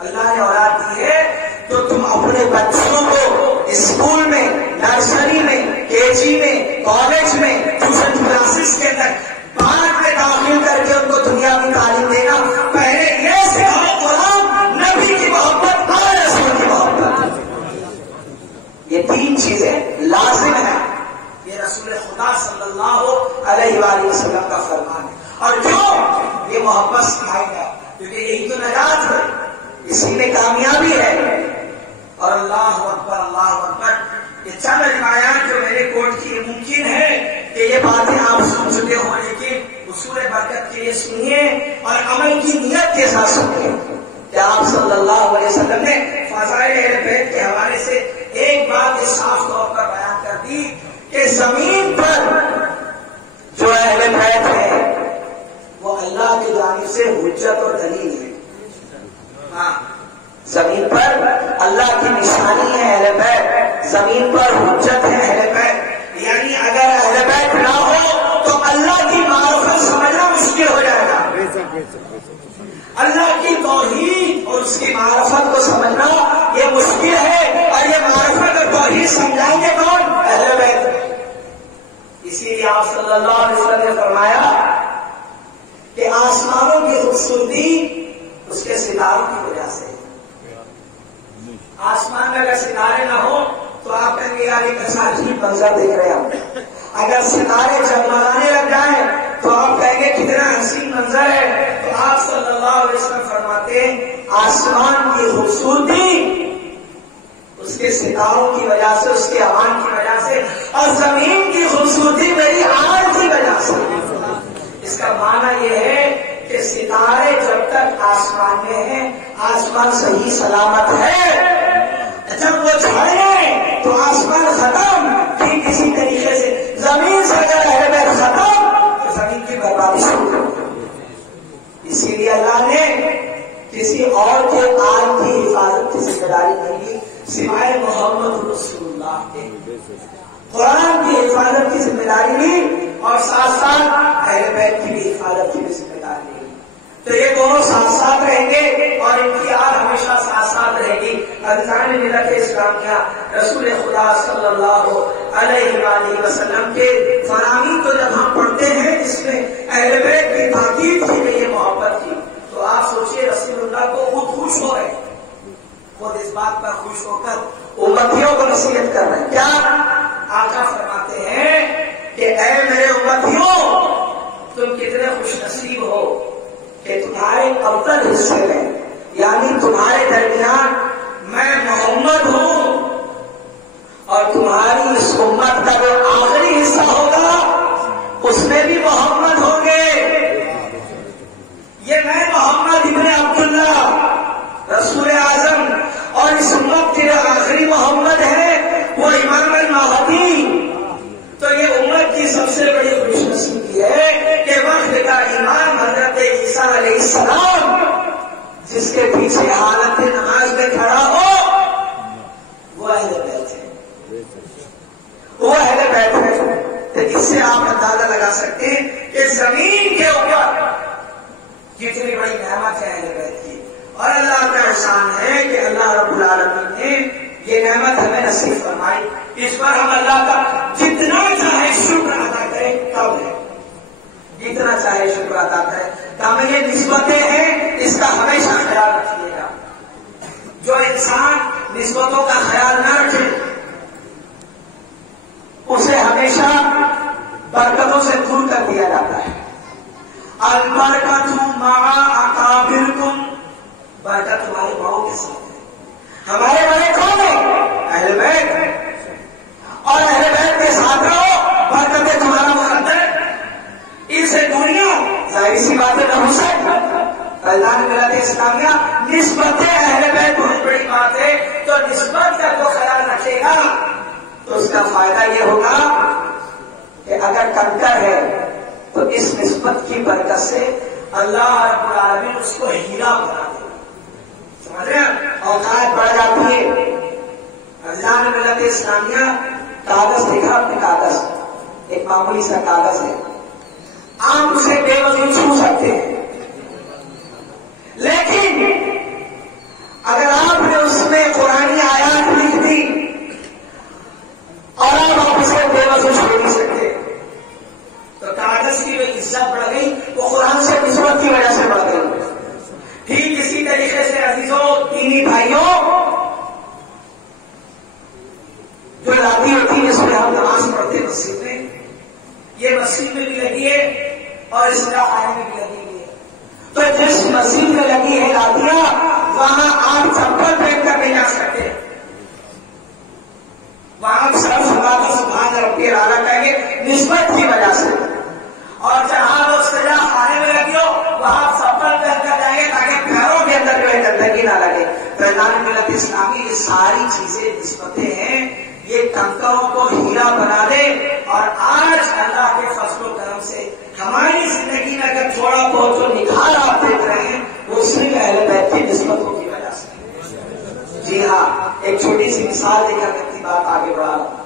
اللہ نے اولاد دی ہے، تو تم اپنے بچوں کو اسکول میں، نرسری میں، KG میں، کالج میں، ٹیوشن کلاسز کے اندر بعد میں داخل کر کے ان کو دنیاوی تعلیم دینا. پہلے یہ سکھاؤ قرآن، نبی کی محبت اور رسول کی محبت. یہ 3 چیزیں لازم ہیں. یہ رسول خدا صلی اللہ علیہ وآلہ وسلم کا فرمان ہے. اور جو یہ محبت سکھائے گا، کیونکہ یہی تو نجات ہے، اسی میں کامیابی ہے. اور اللہ اکبر، اللہ اکبر. یہ چند روایات جو میں نے کوٹ کی، ممکن ہے کہ یہ باتیں آپ سن چکے ہوں، لیکن حصول برکت کے لیے سنیے اور عمل کی نیت کے ساتھ سنیے کہ آپ صلی اللہ علیہ وسلم نے فضائل اہل بیت کے حوالے سے ایک بات یہ صاف طور پر بیان کر دی کہ زمین پر جو اہل بیت ہے وہ اللہ کی جانب سے حجت اور دلیل ہے. ہاں، زمین پر اللہ کی نشانی ہے اہل بیت، زمین پر حجت ہے اہل بیت. یعنی اگر اہل بیت نہ ہو تو اللہ کی معرفت سمجھنا مشکل ہو جائے گا. اللہ کی توحید اور اس کی معرفت کو سمجھنا یہ مشکل ہے، اور یہ معرفت اور توحید سمجھائیں گے کون؟ اہل بیت. اسی لیے آپ صلی اللہ علیہ وسلم نے فرمایا کہ آسمانوں کی خوبصورتی اس کے ستاروں کی وجہ سے. آسمان میں اگر ستارے نہ ہو تو آپ کہیں گے یار ایک اچھا عجیب منظر دیکھ رہے ہیں. اگر ستارے جگمگانے لگ جائیں تو آپ کہیں گے کتنا حسین منظر ہے. تو آپ صلی اللہ علیہ وسلم فرماتے ہیں آسمان کی خوبصورتی اس کے ستاروں کی وجہ سے، اس کے امان کی وجہ سے، اور زمین کی خوبصورتی میری عمل کی وجہ سے. اس کا معنی یہ ہے کہ ستارے جب تک آسمان میں ہیں آسمان صحیح سلامت ہے. جب وہ جھڑے تو آسمان ختم. ٹھیک اسی طریقے سے زمین سے اگر اہل بیت ختم تو زمین کی بربادی شروع. اسی لیے اللہ نے کسی اور کے آل کی حفاظت کی ذمہ داری نہیں لی سوائے محمد رسول اللہ کے. قرآن کی حفاظت کی ذمہ داری لی اور ساتھ ساتھ اہل بیت کی بھی حفاظت کی بھی ذمہ داری لی. تو یہ دونوں ساتھ ساتھ رہیں گے اور ان کی آل ہمیشہ ساتھ ساتھ رہے گی. ارکان ملت اسلامیہ رسول خدا صلی اللہ علیہ وآلہ وسلم کے فرامین کو جب ہم پڑھتے ہیں جس میں اہل بیت کی تاکید کی گئی ہے محبت کی, تو آپ سوچئے رسول اللہ کو خود خوش ہو رہے, خود اس بات پر خوش ہو کر امتیوں کو نصیحت کر رہے ہیں. کیا آقا فرماتے ہیں کہ اے میرے امتیوں, تم کتنے خوش نصیب ہو کہ تمہارے افضل حصے میں یعنی تمہارے درمیان میں محمد ہوں, اور تمہاری اس امت کا جو آخری حصہ ہوگا اس میں بھی محمد ہوں گے. یہ میں محمد ابن عبداللہ رسول اعظم اور اس امت کے جو آخری محمد ہے وہ امام المہدی. تو یہ امت کی سب سے بڑی خوش نصیبی ہے کہ وقت کا امام حضرت عیسیٰ علیہ السلام جس کے پیچھے حالت نماز میں کھڑا ہو وہ اہل بیت ہے, وہ اہل بیت ہے. تو اس سے آپ اندازہ لگا سکتے ہیں کہ زمین کے اوپر کتنی بڑی نعمت ہے اہل بیت کی. اور اللہ کا احسان ہے کہ اللہ رب العالمین نے یہ نعمت ہمیں نصیب فرمائی. اس پر ہم اللہ کا جتنا چاہے شکر ادا کریں کم ہے, جتنا چاہے شکر ادا کریں کم. یہ نسبتیں ہیں, اس کا ہمیشہ خیال رکھیے گا. جو انسان نسبتوں کا خیال نہ رکھے اسے ہمیشہ برکتوں سے دور کر دیا جاتا ہے. البرکت مع اکابرکم, برکت تمہارے بڑوں کے ساتھ ہے. ہمارے بڑے کون ہیں؟ اہل بیت. اور اہل بیت کے ساتھ رہو, برکت تمہارا مقدر. اس سے دنیا ظاہر سی باتیں نہ ہو سکتی. ارکان ملت اسلامیہ نسبت اہل بیت بہت بڑی بات ہے. تو نسبت کا جو خیال رکھے گا تو اس کا فائدہ یہ ہوگا کہ اگر کنکر ہے تو اس نسبت کی برکت سے اللہ رب العالمین اس کو ہیرا بنا دے. سمجھ رہے ہیں؟ اوقات بڑھ جاتی ہے. ارکان ملت اسلامیہ کاغذ دکھا, اپنے کاغذ ایک معمولی سا کاغذ ہے, آپ اسے بے وجہ چھو سکتے ہیں, لیکن اگر آپ نے اس میں قرآنی آیات لکھ دی اور آپ اسے بے وجہ چھوڑ نہیں سکتے, تو کاغذ کی جو عزت بڑھ گئی وہ قرآن سے نسبت کی وجہ سے بڑھ گئی. ٹھیک اسی طریقے سے عزیزوں, دینی بھائیوں, جو رابطی ہوتی ہے جس میں ہم نماز پڑھتے مسجد میں, یہ مسجد میں بھی لگی ہے اور اس طرح خانے میں بھی لگی ہوئی ہے. تو جس مسجد میں لگی ہے رابطیاں وہاں آپ چپل پہن کر نہیں جا سکتے, وہاں سر سبا کر سبحان ربی الاعلیٰ کہیں گے نسبت کی وجہ سے. اور جہاں وہ سجا خانے میں لگی ہو وہاں چپل پہن کر جائیں گے تاکہ پیروں کے اندر جو ہے گندگی نہ لگے. تو ارکان ملت اسلامی یہ ساری چیزیں نسبتیں ہیں, یہ کنکروں کو ہیرا بنا دے. اور آج اللہ کے فضل و کرم سے ہماری زندگی میں اگر تھوڑا بہت جو نکھار آپ دیکھ رہے ہیں وہ صرف اہل بیت کی نسبتوں کی وجہ سے. جی ہاں, ایک چھوٹی سی مثال دے کر میں اپنی بات آگے بڑھا رہا ہوں.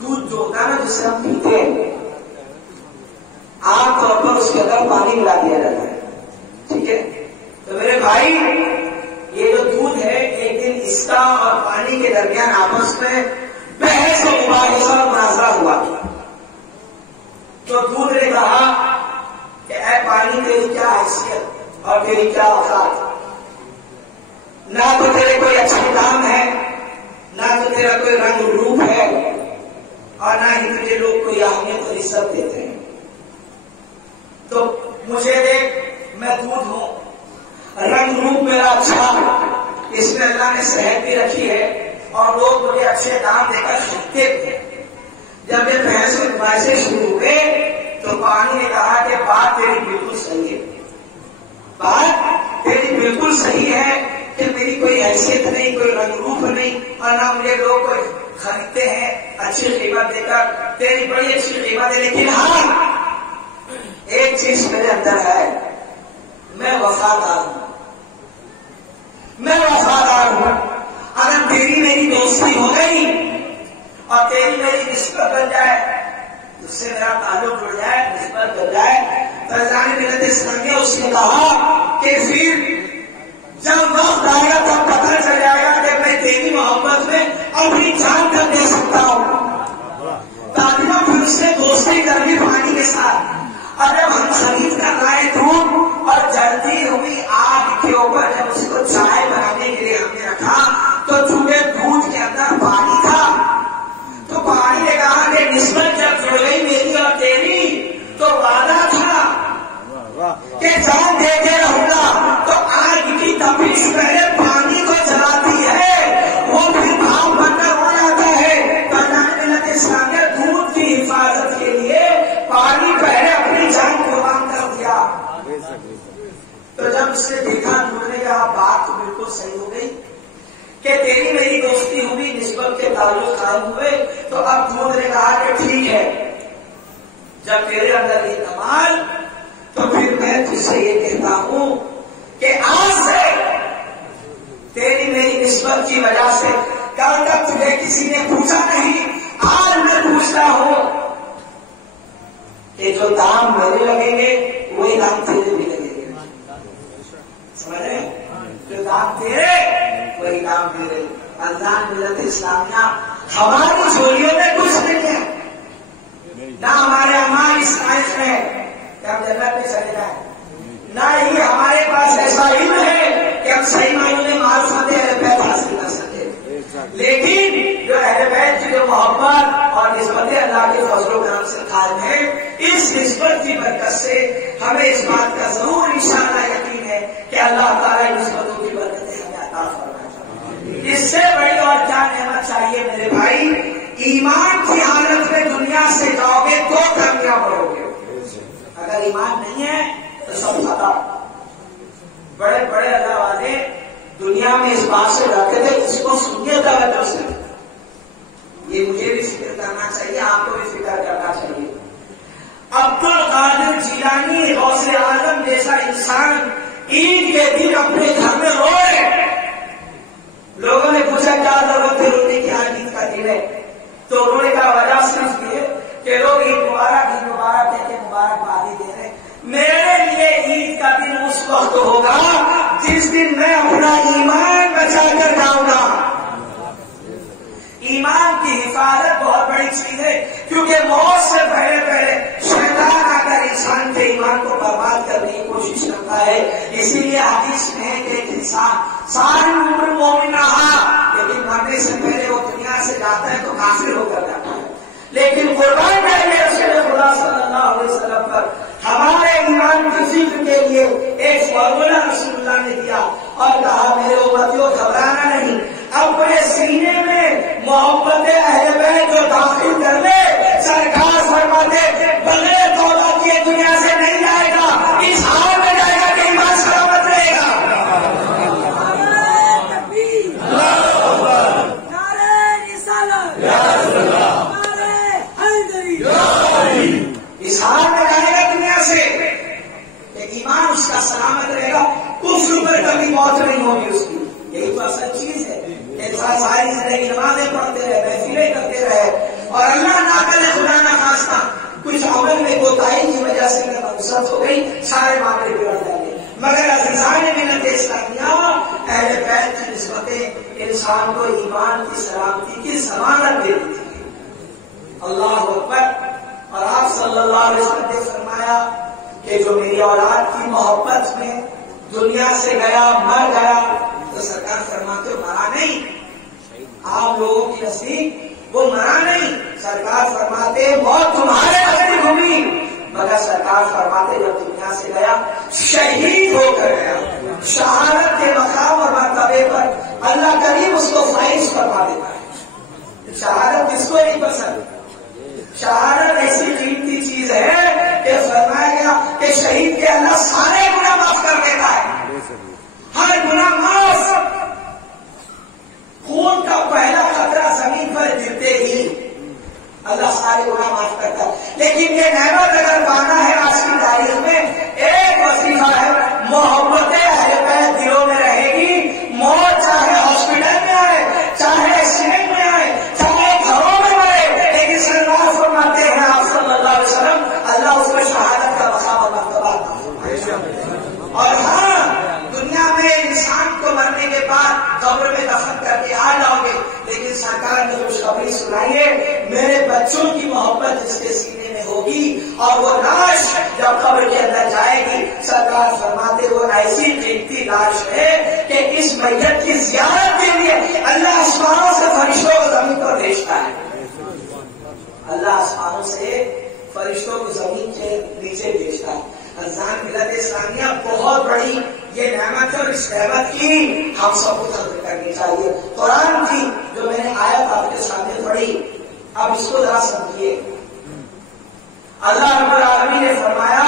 دودھ جو ہوتا ہے نا جسے ہم پیتے ہیں, عام طور پر اس کے اندر پانی ملا دیا جاتا ہے, ٹھیک ہے. تو میرے بھائی یہ جو دودھ ہے ایک دن اس کا اور پانی کے درمیان آپس میں بحث و مباحثہ اور مناظرہ ہوا. تو دودھ نے کہا کہ اے پانی تیری کیا حیثیت اور تیری کیا اوقات, نہ تو تیرے کوئی اچھا کام ہے, نہ تو تیرا کوئی رنگ روپ ہے, اور نہ ہی تجھے لوگ کوئی اہمیت اور عزت دیتے ہیں. تو مجھے دیکھ, میں دودھ ہوں, رنگ روپ میرا اچھا, اس میں اللہ نے صحت بھی رکھی ہے اور لوگ مجھے اچھے دام دے کر خریدتے تھے. جب یہ بحث و مباحثے شروع ہوئے تو پانی نے کہا کہ بات تیری بالکل صحیح ہے, بات تیری بالکل صحیح ہے کہ میری کوئی حیثیت نہیں, کوئی رنگ روپ نہیں, اور نہ مجھے لوگ کوئی خریدتے ہیں اچھی قیمت دے کر, تیری بڑی اچھی قیمت ہے. لیکن ہاں ایک چیز میرے اندر ہے, میں وفادار ہوں. اگر تیری میری دوستی ہو گئی اور تیری میری نسبت بن جائے، اس سے میرا تعلق جڑ جائے، نسبت بن جائے، فیضان ملت اسلامیہ اس نے کہا کہ پھر جب وقت آئے گا تب پتہ چل جائے گا کہ میں تیری محبت میں اپنی جان کر دے سکتا ہوں. طالبہ پھر اس نے دوستی کرنی پانی کے ساتھ. اور جب ہم خرید کر لائے دودھ اور جلدی ہوئی آگ کے اوپر جب اس کو چائے بنانے کے لیے ہم نے رکھا تو چونکہ دودھ کے اندر پانی تھا تو پانی نے کہا کہ نسبت جب جڑ گئی میری اور تیری تو وعدہ تھا کہ جان دیتے رہوں گا. تو آگ کی تپش پہلے پانی کو جلاتی ہے، وہ پھر بھاپ بن کر ہو جاتا ہے. ملت اسلامیہ دودھ کی حفاظت کے لیے پانی پہلے اپنی جان قربان کر دیا. تو جب اس نے دیکھا دودھ نے کہا بات تو بالکل صحیح ہو گئی کہ تیری میری دوستی ہوئی، نسبت کے تعلق قائم ہوئے. تو اب دودھ نے کہا کہ ٹھیک ہے، جب تیرے اندر یہ کمال تو پھر میں تجھ سے یہ کہتا ہوں کہ آج سے تیری میری نسبت کی وجہ سے کل تک تجھے کسی نے پوچھا نہیں، آج میں پوچھتا ہوں کہ جو دام میرے لگیں گے وہی دام تیرے بھی لگیں گے. سمجھ رہے ہیں؟ جو دام تیرے وہی دام میرے. اللہ ملت اسلامیہ ہماری جھولیوں میں کچھ نہیں ہے، نہ ہمارے ہماری سائنس میں کہ ہم جنت میں چلے جائیں، نہ ہی ہمارے پاس ایسا علم ہے کہ ہم صحیح معنوں میں معرفت اہل بیت حاصل کر سکیں. لیکن جو اہل بیت کی جو محبت اور نسبت اللہ کے فضل و کرم سے قائم ہے، اس نسبت کی برکت سے ہمیں اس بات کا ضرور انشاءاللہ یقین ہے کہ اللہ تعالیٰ ان نسبتوں کی برکتیں ہمیں عطا فرمائے. اس سے بڑی اور کیا نعمت چاہیے میرے بھائی؟ ایمان کی حالت میں دنیا سے جاؤ گے تو کامیاب رہو گے. اگر ایمان نہیں ہے تو سب خطا. بڑے بڑے اللہ والے دنیا میں اس بات سے ڈرتے تھے، اس کو سنیے توجہ سے، یہ مجھے بھی فکر کرنا چاہیے، آپ کو بھی فکر کرنا چاہیے. عبد القادر جیلانی غوث اعظم جیسا انسان عید کے دن اپنے گھر میں روئے. لوگوں نے پوچھا کیا ضرورت ہے رونے کی، آج عید کا دن ہے. تو انہوں نے کہا وجہ صرف یہ کہ لوگ عید مبارک کہتے ہیں، مبارکبادی دے رہے. میرے لیے عید کا دن اس وقت ہوگا جس دن میں اپنا ایمان بچا کر جاؤں گا. ایمان کی حفاظت بہت بڑی چیز ہے، کیونکہ موت سے پہلے شیطان آ کر انسان کے ایمان کو برباد کرنے کی کوشش کرتا ہے. اسی لیے حدیث میں ہے کہ ایک انسان ساری عمر مومن رہا لیکن مرنے سے پہلے وہ دنیا سے جاتا ہے تو کافر ہو کر جاتا ہے. لیکن قربان جائے رسول خدا صلی اللہ علیہ وسلم پر ہمارے ایمان کی ذکر کے لیے ایک فارمولا رسول اللہ نے دیا اور کہا میرے امتیوں گھبرانا نہیں، اپنے سینے میں محبت اہل بیت جو داخل کر لے. سرکار فرماتے بغیر توبہ کیے دنیا سے نہیں جائے گا، اس حال میں جائے گا کہ ایمان سلامت رہے گا. اس حال میں جائے گا دنیا سے کہ ایمان اس کا سلامت رہے گا، کفر پر کبھی موت نہیں ہوگی اس کی. یہی تو اصل چیز ہے. انسان ساری زندگی نمازیں پڑھتے رہے، محفلیں کرتے رہے اور اللہ نہ کرے خدا نہ خواستہ کچھ عمل میں کوتاہی کی وجہ سے نفرت ہو گئی، سارے معاملے بگڑ جائیں گے. مگر عزیزان ملت اسلامیہ اہل بیت کی نسبتیں انسان کو ایمان کی سلامتی کی ضمانت دیتی تھی. اللہ اکبر. اور آپ صلی اللہ علیہ وسلم نے فرمایا کہ جو میری اولاد کی محبت میں دنیا سے گیا، مر گیا، تو سرکار فرماتے مرا نہیں. آپ لوگوں کی نصیب وہ مرا نہیں. سرکار فرماتے موت تمہارے بدن گھومی، مگر سرکار فرماتے جب دنیا سے گیا شہید ہو کر گیا. شہادت کے مقام اور مرتبے پر اللہ کریم اس کو فائز فرما دیتا ہے. شہادت کس کو نہیں پسند؟ شہادت ایسی قیمتی چیز ہے کہ فرمایا گیا کہ شہید کے اللہ سارے گناہ معاف کر دیتا ہے. ہر گناہ معاف. خون کا پہلا قطرہ زمین پر گرتے ہی اللہ سارے گناہ معاف کرتا ہے. لیکن یہ نعمت اگر پانا ہے آج کی تاریخ میں ایک وظیفہ ہے، محبت اہل بیت دلوں میں رہے گی، اور ہاں دنیا میں انسان کو مرنے کے بعد قبر میں دفن کر کے آ جاؤ گے، لیکن سرکار نے خوشخبری سنائیے، میرے بچوں کی محبت جس کے سینے میں ہوگی اور وہ لاش جب قبر کے اندر جائے گی، سرکار فرماتے وہ ایسی قیمتی لاش ہے کہ اس میت کی زیارت کے لیے اللہ آسمانوں سے فرشتوں کو زمین پر بھیجتا ہے۔ اللہ آسمانوں سے فرشتوں کو زمین کے نیچے بھیجتا ہے۔ رمضان ملت اسلامیہ بہت بڑی یہ نعمت ہے، اور اس نعمت کی ہم سب کو قدر کرنی چاہیے۔ قرآن کی جو میں نے آیت آپ کے سامنے پڑھی، اب اس کو ذرا سمجھیے۔ اللہ رب العالمین نے فرمایا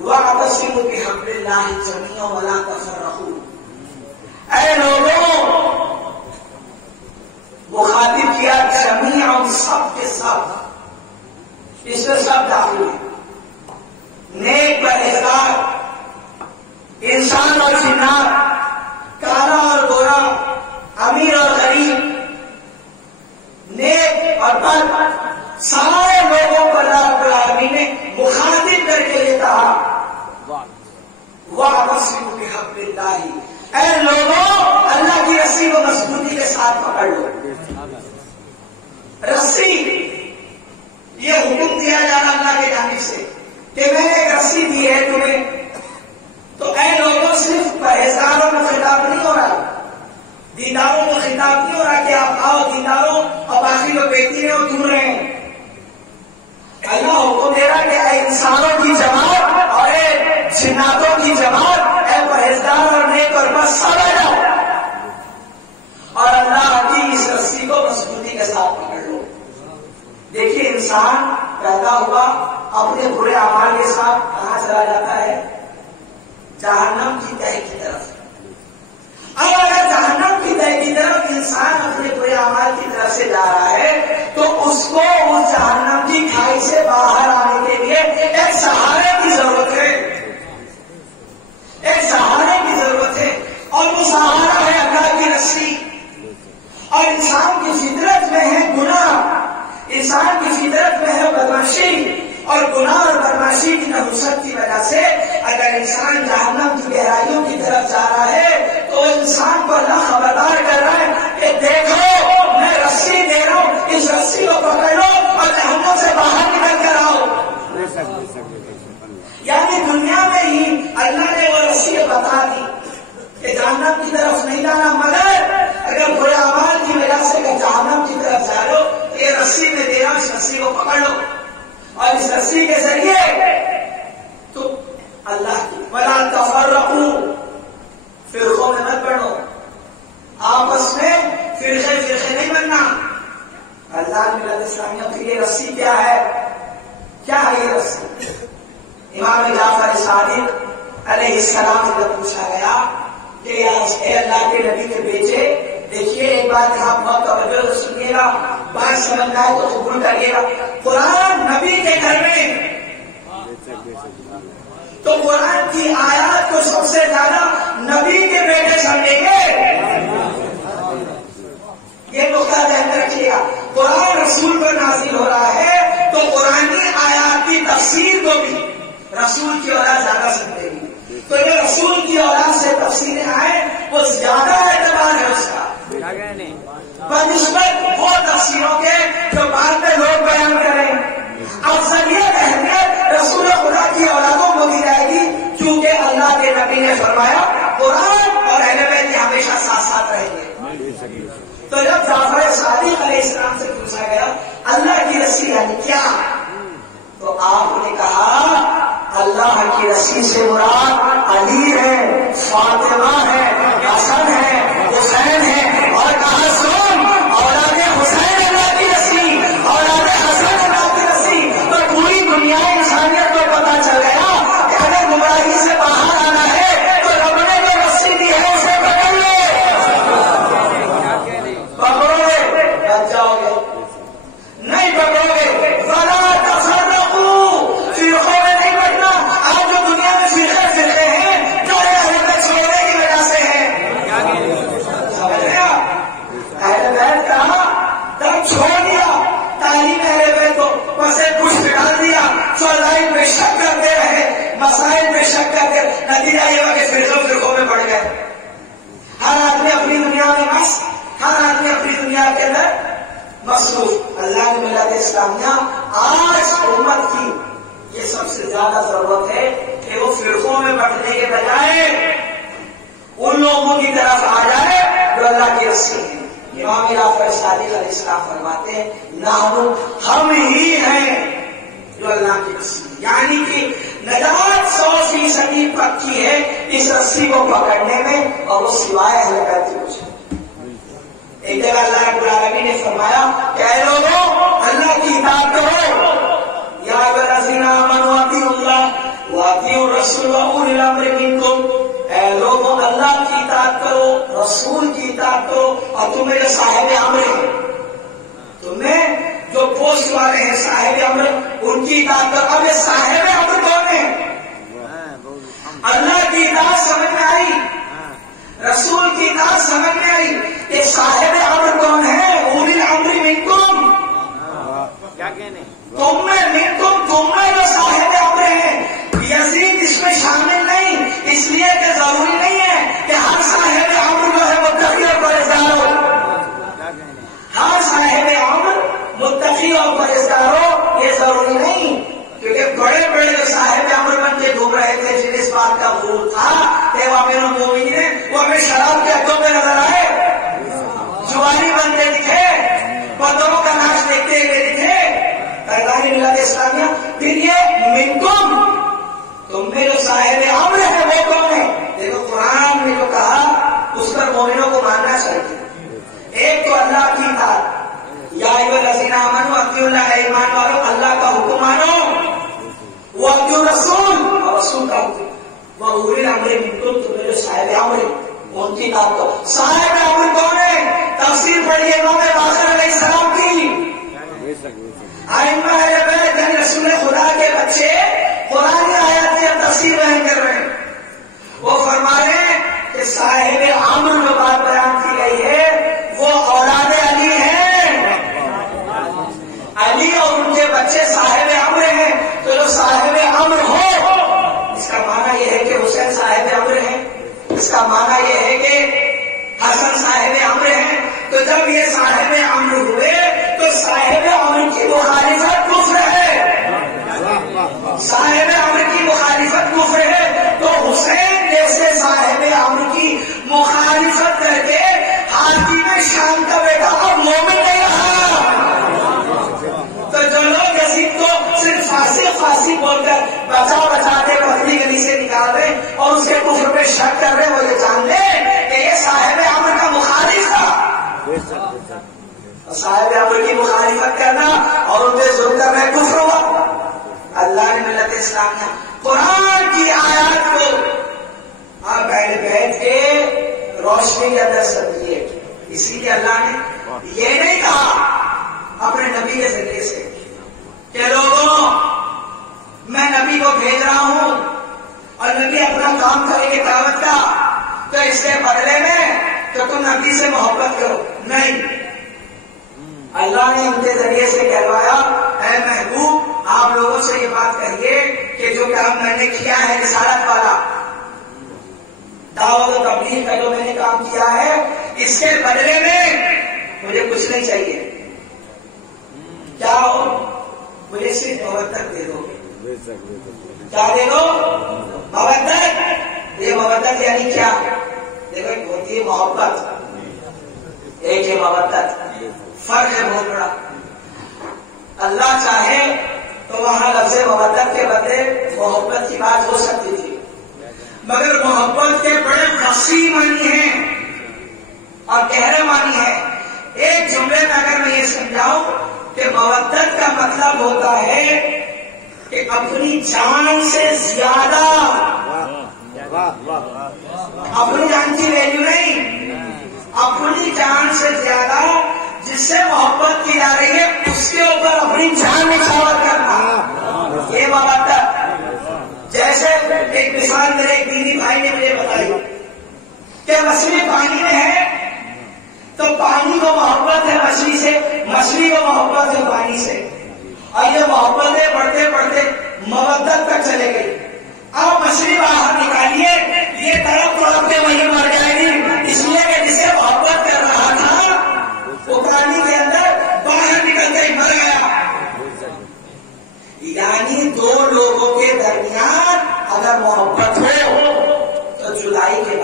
وَاعْتَصِمُوا بِحَبْلِ اللَّهِ جَمِيعًا وَلَا تَفَرَّقُوا، اے لوگوں، مخاطب کیا جمیعاً، سب کے سب، اس میں سب داخل ہیں، نیک پرہیزگار، انسان اور جنات، کالا اور گورا، امیر اور غریب، نیک اور بد، سارے لوگوں کو اللہ رب العالمین نے مخاطب کر کے یہ کہا وَاعْتَصِمُوا بِحَبْلِ اللَّهِ، اے لوگوں اللہ کی رسی کو مضبوطی کے ساتھ پکڑ لو۔ رسی، یہ حکم دیا جا رہا اللہ کی جانب سے کہ میں نے ایک رسی دی ہے تمہیں، تو اے لوگوں صرف پرہیزگاروں کو خطاب نہیں ہو رہا، دینداروں کو خطاب نہیں ہو رہا کہ آپ آؤ دینداروں اور باقی لوگ بیٹھی رہے ہو دور رہے ہیں۔ اللہ حکم دے رہا کہ اے انسانوں کی جماعت اور اے جناتوں کی جماعت، اے پرہیزگار اور نیک اور بس سب آ جاؤ، اور اللہ کی اس رسی کو مضبوطی کے ساتھ پکڑ لو۔ دیکھیے انسان پیدا ہوا اپنے برے اعمال کے ساتھ کہاں چلا جاتا ہے؟ جہنم کی تہہ کی طرف۔ اب اگر جہنم کی تہہ کی طرف انسان اپنے برے اعمال کی طرف سے جا رہا ہے تو اس کو اس جہنم کی کھائی سے باہر آنے کے لیے ایک سہارے کی ضرورت ہے، ایک سہارے کی ضرورت ہے، اور وہ سہارا ہے اللہ کی رسی۔ اور انسان کی فطرت میں ہے گناہ، انسان کی فطرت میں ہے بدمعاشی، اور گناہ اور بدمعاشی کی نحوست کی وجہ سے اگر انسان جہنم کی گہرائیوں کی طرف جا رہا ہے تو انسان کو اللہ خبردار کر رہا ہے کہ دیکھو میں رسی دے رہا ہوں، اس رسی کو پکڑ لو اور جہنم سے باہر نکل کر آؤ۔ یعنی دنیا میں ہی اللہ نے وہ رسی بتا دی کہ جہنم کی طرف نہیں جانا، مگر اگر برے اعمال کی وجہ سے اگر جہنم کی طرف جا لو تو یہ رسی میں دے رہا ہوں، اس رسی کو پکڑ لو، اور اس رسی کے ذریعے تو اللہ کی وَلَا تَفَرَّقُوا، فرقوں میں مت بڑھو، آپس میں فرقے نہیں بننا۔ اللہ ملت اسلامیہ کی یہ رسی کیا ہے؟ کیا ہے یہ رسی؟ امام جعفر صادق علیہ السلام سے جب پوچھا گیا کہ اے اللہ کے نبی کے بیٹے، دیکھیے ایک بات یہاں بہت توجہ سے سنیے گا، بات سمجھنا ہے تو قبول کریے گا۔ قرآن نبی کے گھر میں تو قرآن کی آیات کو سب سے زیادہ نبی کے بیٹے سمجھیں گے، یہ نقطہ ذہن میں رکھیے گا۔ قرآن رسول پر نازل ہو رہا ہے تو قرآنی آیات کی تفسیر کو بھی رسول کی اولاد زیادہ سمجھے گی، تو یہ رسول کی اولاد سے تفسیریں آئے وہ زیادہ اعتبار ہے اس کا بنسبت وہ تفسیروں کے جو بعد میں لوگ بیان کریں۔ افضلیت اہمیت رسول خدا کی اولادوں کو دی جائے گی، کیونکہ اللہ کے نبی نے فرمایا قرآن اور اہل بیت ہمیشہ ساتھ ساتھ رہیں گے۔ تو جب جعفر صادق علیہ السلام سے پوچھا گیا اللہ کی رسی یعنی کیا، تو آپ نے کہا اللہ کی رسی سے مراد علی ہے، فاطمہ ہے، حسن ہے، حسین ہے، اور کہا سن اولاد حسین اللہ کی رسی، اولاد حسن اللہ کی رسی۔ تو پوری دنیا انسانیت کو پتا چل گیا کہ اگر گمراہی سے باہر آنا ہے تو رب نے جو رسی دی ہے اسے پکڑ لو، پکڑو گے بچ جاؤ گے، نہیں پکڑو گے ولا تفرقوا، فرقوں میں نہیں بٹنا۔ آج جو دنیا میں فرقے ہیں جو اہل بیت چھوڑنے کی وجہ سے ہیں، مصروف. اللہ نے ملت اسلامیہ آج امت کی یہ سب سے زیادہ ضرورت ہے کہ وہ فرقوں میں بٹنے کے بجائے ان لوگوں کی طرف آ جائے جو اللہ کے رسول ہیں. امام جعفر صادق علیہ السلام فرماتے ہیں نحن ہم ہی ہیں جو اللہ کے رسول، یعنی کہ نجات 100% پکی ہے اس رسی کو پکڑنے میں، اور وہ سوائے اہل بیت کی کچھ. ایک جگہ اللہ رب العالمین نے فرمایا کہ اے لوگوں اللہ کی اطاعت کرو، یا ایھا الذین آمنوا اطیعوا اللہ واطیعوا الرسول واولی الامر منکم. اے لوگوں اللہ کی اطاعت کرو، رسول کی اطاعت کرو، اور تمہیں جو صاحب امر ہیں، تمہیں جو پوسٹ والے ہیں صاحب امر، ان کی اطاعت کرو. اب یہ صاحب امر کون ہے؟ اللہ کی اطاعت سمجھ میں آئی، رسول کی اطاعت سمجھ میں آئی. یہ صاحب امر کون ہے؟ اولی الامر منکم. کیا کہنے تم میں منکم، تم میں جو صاحب امر ہیں. یزید اس میں شامل نہیں، اس لیے کہ ضروری نہیں ہے کہ ہر صاحب امر جو ہے متقی اور پرہیزگار ہو. ہر صاحب امر متقی اور پرہیزگار ہو یہ ضروری نہیں، کیونکہ بڑے بڑے جو صاحب امر بن کے گھوم رہے تھے جن اس بات کا غرور تھا کہ وہ امیر المومنین ہیں، وہ ہمیں شراب کے حدوں میں نظر آئے، جوانی بنتے دکھے، پتھروں کا ناچ دیکھتے ہوئے دکھے. اللہ نے ملت اسلامیہ پھر یہ منکم، تم میں جو صاحب امر ہے وہ کون ہے؟ دیکھو قرآن نے جو کہا اس پر مومنوں کو ماننا چاہیے. ایک تو اللہ کی اطاعت، یا ایھا الذین آمنوا اطیعوا اللہ، ایمان والو اللہ کا حکم مانو، واطیعوا الرسول اور رسول کا حکم، واولی الامر منکم، تم میں جو صاحب امر ہے ان کی اطاعت کرو. صاحب امر کون ہے؟ تفسیر پڑھیے امام باقر علیہ السلام کی. ائمہ اہل بیت یعنی رسول خدا کے بچے قرآن کی آیات کی تفسیر بیان کر رہے ہیں. وہ فرما رہے ہیں کہ صاحب امر جو بات بیان کی گئی ہے وہ اولاد علی ہیں، علی اور ان کے بچے صاحب امر ہیں. تو جو صاحب امر ہو اس کا معنی یہ ہے کہ حسین صاحب امر ہیں، اس کا معنی یہ ہے کہ حسن صاحب امر ہیں. تو جب یہ صاحب امر ہوئے تو صاحب امر کی مخالفت کفر ہے، صاحب امر کی مخالفت کفر ہے. تو حسین جیسے صاحب امر کی مخالفت کر کے حاکم شام کا بیٹا اب مومن نہیں رہا. تو جو لوگ یزید کو صرف فاسق بول کر بچاتے بکری گلی سے نکال رہے اور اس کے کفر پہ شک کر رہے وہ یہ جان لے کہ یہ صاحب امر کا مخالف تھا. صاحب امر کی مخالفت کرنا اور ان پہ ظلم کرنا کفر ہوا. اللہ نے ملت اسلامیہ قرآن کی آیات کو آپ بیٹھ کے روشنی کے اندر سمجھیے. اسی لیے اللہ نے یہ نہیں کہا اپنے نبی کے ذریعے سے کہ لوگوں میں نبی کو بھیج رہا ہوں اور نبی اپنا کام کرے گے دعوت کا، تو اس کے بدلے میں تو تم نبی سے محبت کرو. نہیں، اللہ نے ان کے ذریعے سے کہلوایا اے محبوب آپ لوگوں سے یہ بات کہیے کہ جو کام میں نے کیا ہے رسالت والا، دعوت و تبلیغ کا جو میں نے کام کیا ہے، اس کے بدلے میں مجھے کچھ نہیں چاہیے. کیا ہو؟ مجھے صرف مودت دے دو. کیا دے دو؟ مودت. یہ مودت یعنی کیا؟ دیکھو ایک ہوتی ہے محبت، ایک ہے مودت، فرق ہے بہت بڑا. اللہ چاہے تو وہاں لفظ مودت کے بدلے محبت کی بات ہو سکتی تھی، مگر محبت کے بڑے وسیع معنی ہیں اور گہرے معنی ہیں. ایک جملے میں اگر میں یہ سمجھاؤں کہ مودت کا مطلب ہوتا ہے کہ اپنی جان سے زیادہ، اپنی جان کی ویلیو نہیں، اپنی جان سے زیادہ جس سے محبت کی جا رہی ہے اس کے اوپر اپنی جان نچھاور کرنا، یہ مودت. جیسے ایک مثال میرے ایک دینی بھائی نے مجھے بتائی کہ مچھلی پانی میں ہے تو پانی کو محبت ہے مچھلی سے، مچھلی کو محبت ہے پانی سے، اور یہ محبتیں بڑھتے بڑھتے مودت تک چلے گئی. اب مچھلی باہر نکالیے، یہ تڑپ تڑپ کے وہیں مر جائے گی، اس لیے کہ جسے محبت کر رہا تھا وہ پانی کے اندر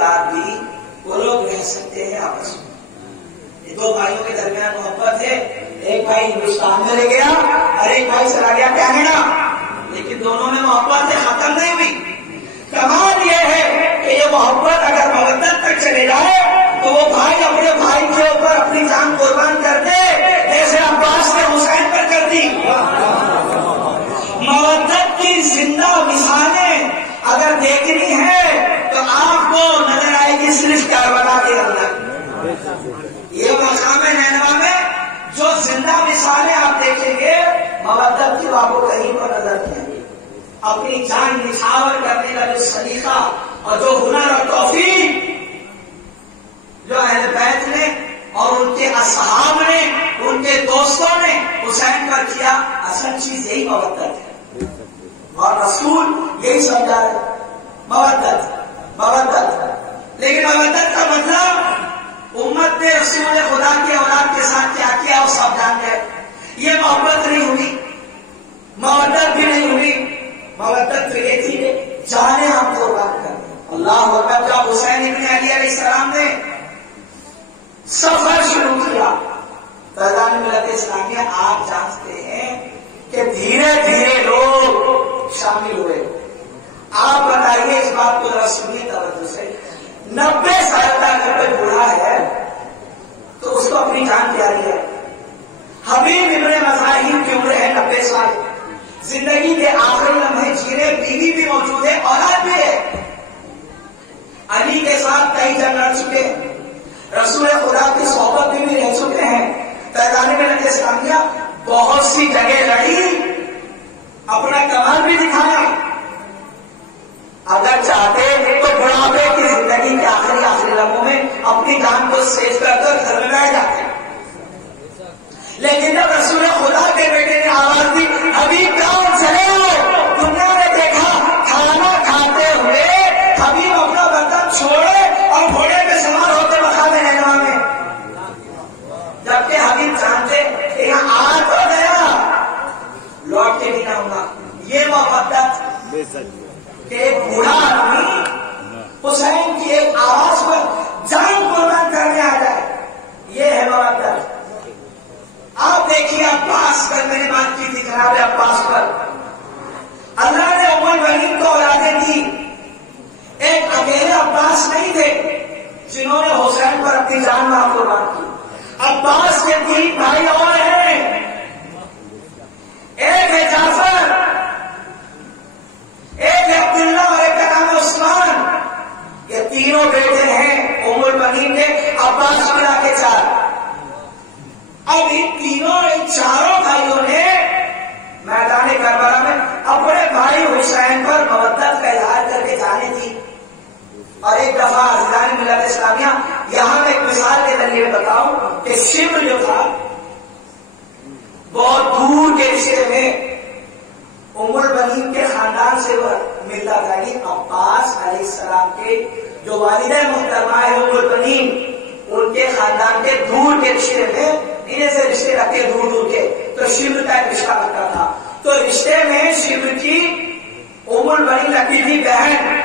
بعد بھی وہ لوگ رہ سکتے ہیں آپس میں. یہ دو بھائیوں کے درمیان محبت ہے. ایک بھائی ہندوستان میں رہ گیا اور ایک بھائی چلا گیا کینیڈا، لیکن دونوں میں محبت ختم نہیں ہوئی. کمال یہ ہے کہ یہ محبت اگر مودت تک چلے جائے تو وہ بھائی اپنے بھائی کے اوپر اپنی جان قربان کر دے جیسے عباس نے حسین پر کر دی. مودت کی زندہ مثالیں اگر دیکھنی ہے تو آپ کو نظر آئے گی صرف کربلا کے اندر. یہ مقام نینوا میں جو زندہ مثالیں آپ دیکھیں گے مودت کی آپ کو کہیں پر نظر نہیں آئے گی. اپنی جان نچھاور کرنے کا جو سلیقہ اور جو ہنر اور توفیق جو اہل بیت نے اور ان کے اصحاب نے ان کے دوستوں نے حسین پر کیا، اصل چیز یہی مودت ہے. اور رسول یہی سمجھا ہے مودت مودت. لیکن مودت کا مطلب امت نے رسول خدا کی اولاد کے ساتھ کیا کیا وہ سب جان گئے. یہ محبت نہیں ہوئی، مودت بھی نہیں ہوئی. مودت تو یہ تھی کہ جانے ہم قربان کر دیں. اللہ اکبر. جب حسین ابن علی علیہ السلام نے سفر شروع کیا فیضان ملت اسلامیہ، آپ جانتے ہیں کہ دھیرے دھیرے لوگ شامل ہوئے. آپ بتائیے اس بات کو ذرا سنیے توجہ سے. 90 سال کا اگر کوئی بوڑھا ہے تو اس کو اپنی جان پیاری ہے. حبیب ابن مظاہر کی عمر ہے 90 سال. زندگی کے آخری لمحے جیرے، بیوی بھی موجود ہے، اولاد بھی ہے. علی کے ساتھ کئی جنگ لڑ چکے، رسول خدا کی صحبت میں بھی رہ چکے ہیں. فیضان ملت اسلامیہ بہت سی جگہ لڑی، اپنا کمال بھی دکھایا. اگر چاہتے تو بڑھاپے کی زندگی کے آخری لمحوں میں اپنی جان کو سیو کر کر گھر میں بیٹھ جاتے. لیکن جب رسول خدا کے بیٹے نے آواز دی حبیب کہاں چلے ہو، دنیا نے دیکھا کھانا کھاتے ہوئے حبیب اپنا برتن چھوڑے اور گھوڑے پہ سوار ہوتے مقام نینوا میں. جبکہ حبیب جانتے کہ یہاں آ تو گیا لوٹ کے بھی نہ ہوگا. یہ محبت کہ ایک بوڑھا آدمی حسین کی ایک آواز پر جان قربان کرنے آ جائے، یہ ہے محبت. آپ دیکھیے عباس پر، میں نے بات کی تھی جناب عباس پر. اللہ نے ام البنین کو اولادیں دی. ایک اکیلے عباس نہیں تھے جنہوں نے حسین پر اپنی جان ماں قربان کی. عباس کے 3 بھائی اور ہیں. ایک ہے جعفر، ایک ہے عبداللہ اور ایک کا نام ہے عثمان. یہ تینوں بیٹے ہیں ام البنین کے. عباس ملا کے 4. اب ان چاروں بھائیوں نے میدان کربلا میں اپنے بھائی حسین پر مودت کا اظہار کر کے جانے تھی. اور ایک دفعہ عزیزان ملت اسلامیہ یہاں میں ایک مثال کے ذریعے بتاؤں کہ شمر جو تھا بہت دور کے رشتے میں ام البنین کے خاندان سے وہ ملتا تھا. عباس علیہ السلام کے جو والدہ محترمہ ہے ام البنین، ان کے خاندان کے دور کے رشتے میں انہیں سے رشتے رکھتے دور دور کے، تو شمر کا ایک رشتہ رکھتا تھا. تو رشتے میں شمر کی ام البنین لگتی تھی بہن.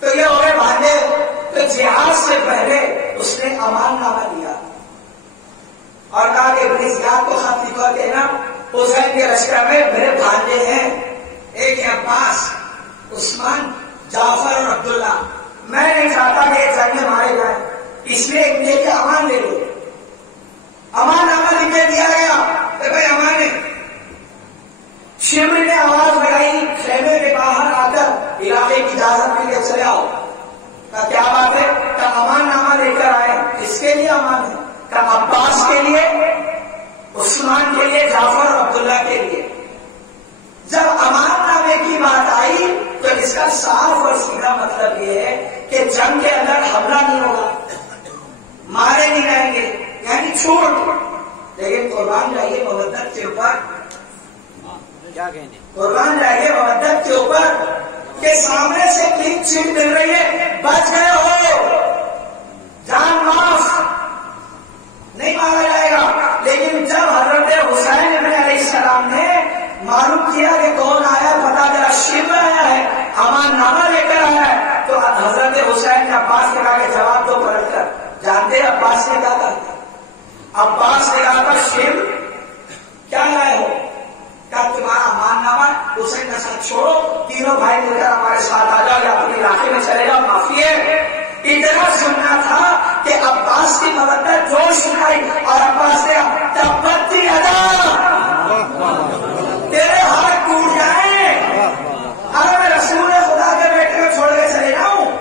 تو یہ ہو گئے بھانجے. تو جہاد سے پہلے اس نے امان نامہ دیا اور کہا کہ ابن زیاد کو خط لکھو کے نا حسین کے لشکر میں میرے بھانجے ہیں، ایک ہے عباس، عثمان، جعفر اور عبداللہ. میں نہیں چاہتا کہ ایک جنگ میں مارے جائیں، اس لیے ان کے امان لے لو. امان نامہ لکھ کے دیا گیا کہ بھائی امان ہے. شمر نے آواز لگائی خیمے کے باہر آ کر علاقے کی اجازت مل کے چلے آؤ. کیا بات ہے؟ کہ امان نامہ لے کر آئے. کس کے لیے امان ہے؟ کہ عباس کے لیے، عثمان کے لیے، جعفر اور عبداللہ کے لیے. جب امان نامے کی بات آئی تو اس کا صاف اور سیدھا مطلب یہ ہے کہ جنگ کے اندر حملہ نہیں ہوگا، مارے نہیں جائیں گے، یعنی چھوٹ. لیکن قربان جائیے مودت کے اوپر، قربان جائیے مودت کے اوپر کہ سامنے سے کلین چیٹ مل رہی ہے، بچ گئے ہو، جان معاف، نہیں مارا جائے گا. لیکن جب حضرت حسین ابن علیہ السلام نے معلوم کیا کہ کون آیا، پتا چلا شمر آیا ہے، امان نامہ لے کر آیا ہے، تو حضرت حسین نے عباس نے کہا کہ جواب دو پلٹ کر. جانتے ہیں عباس نے کیا کہا؟ عباس نے کہا تھا شیر کیا لائے ہو؟ کیا تمہارا امان نامہ حسین کا ساتھ چھوڑو, تینوں بھائی مل کر ہمارے ساتھ آ جاؤ یا اپنے علاقے میں چلے جاؤ, معافی ہے. اتنا سننا تھا کہ عباس کی مدد جوش اٹھائی اور عباس نے تبتی ادا تیرے ہاتھ ٹوٹ جائیں, اگر میں رسول خدا کے بیٹے کو چھوڑ کے چلے جاؤں.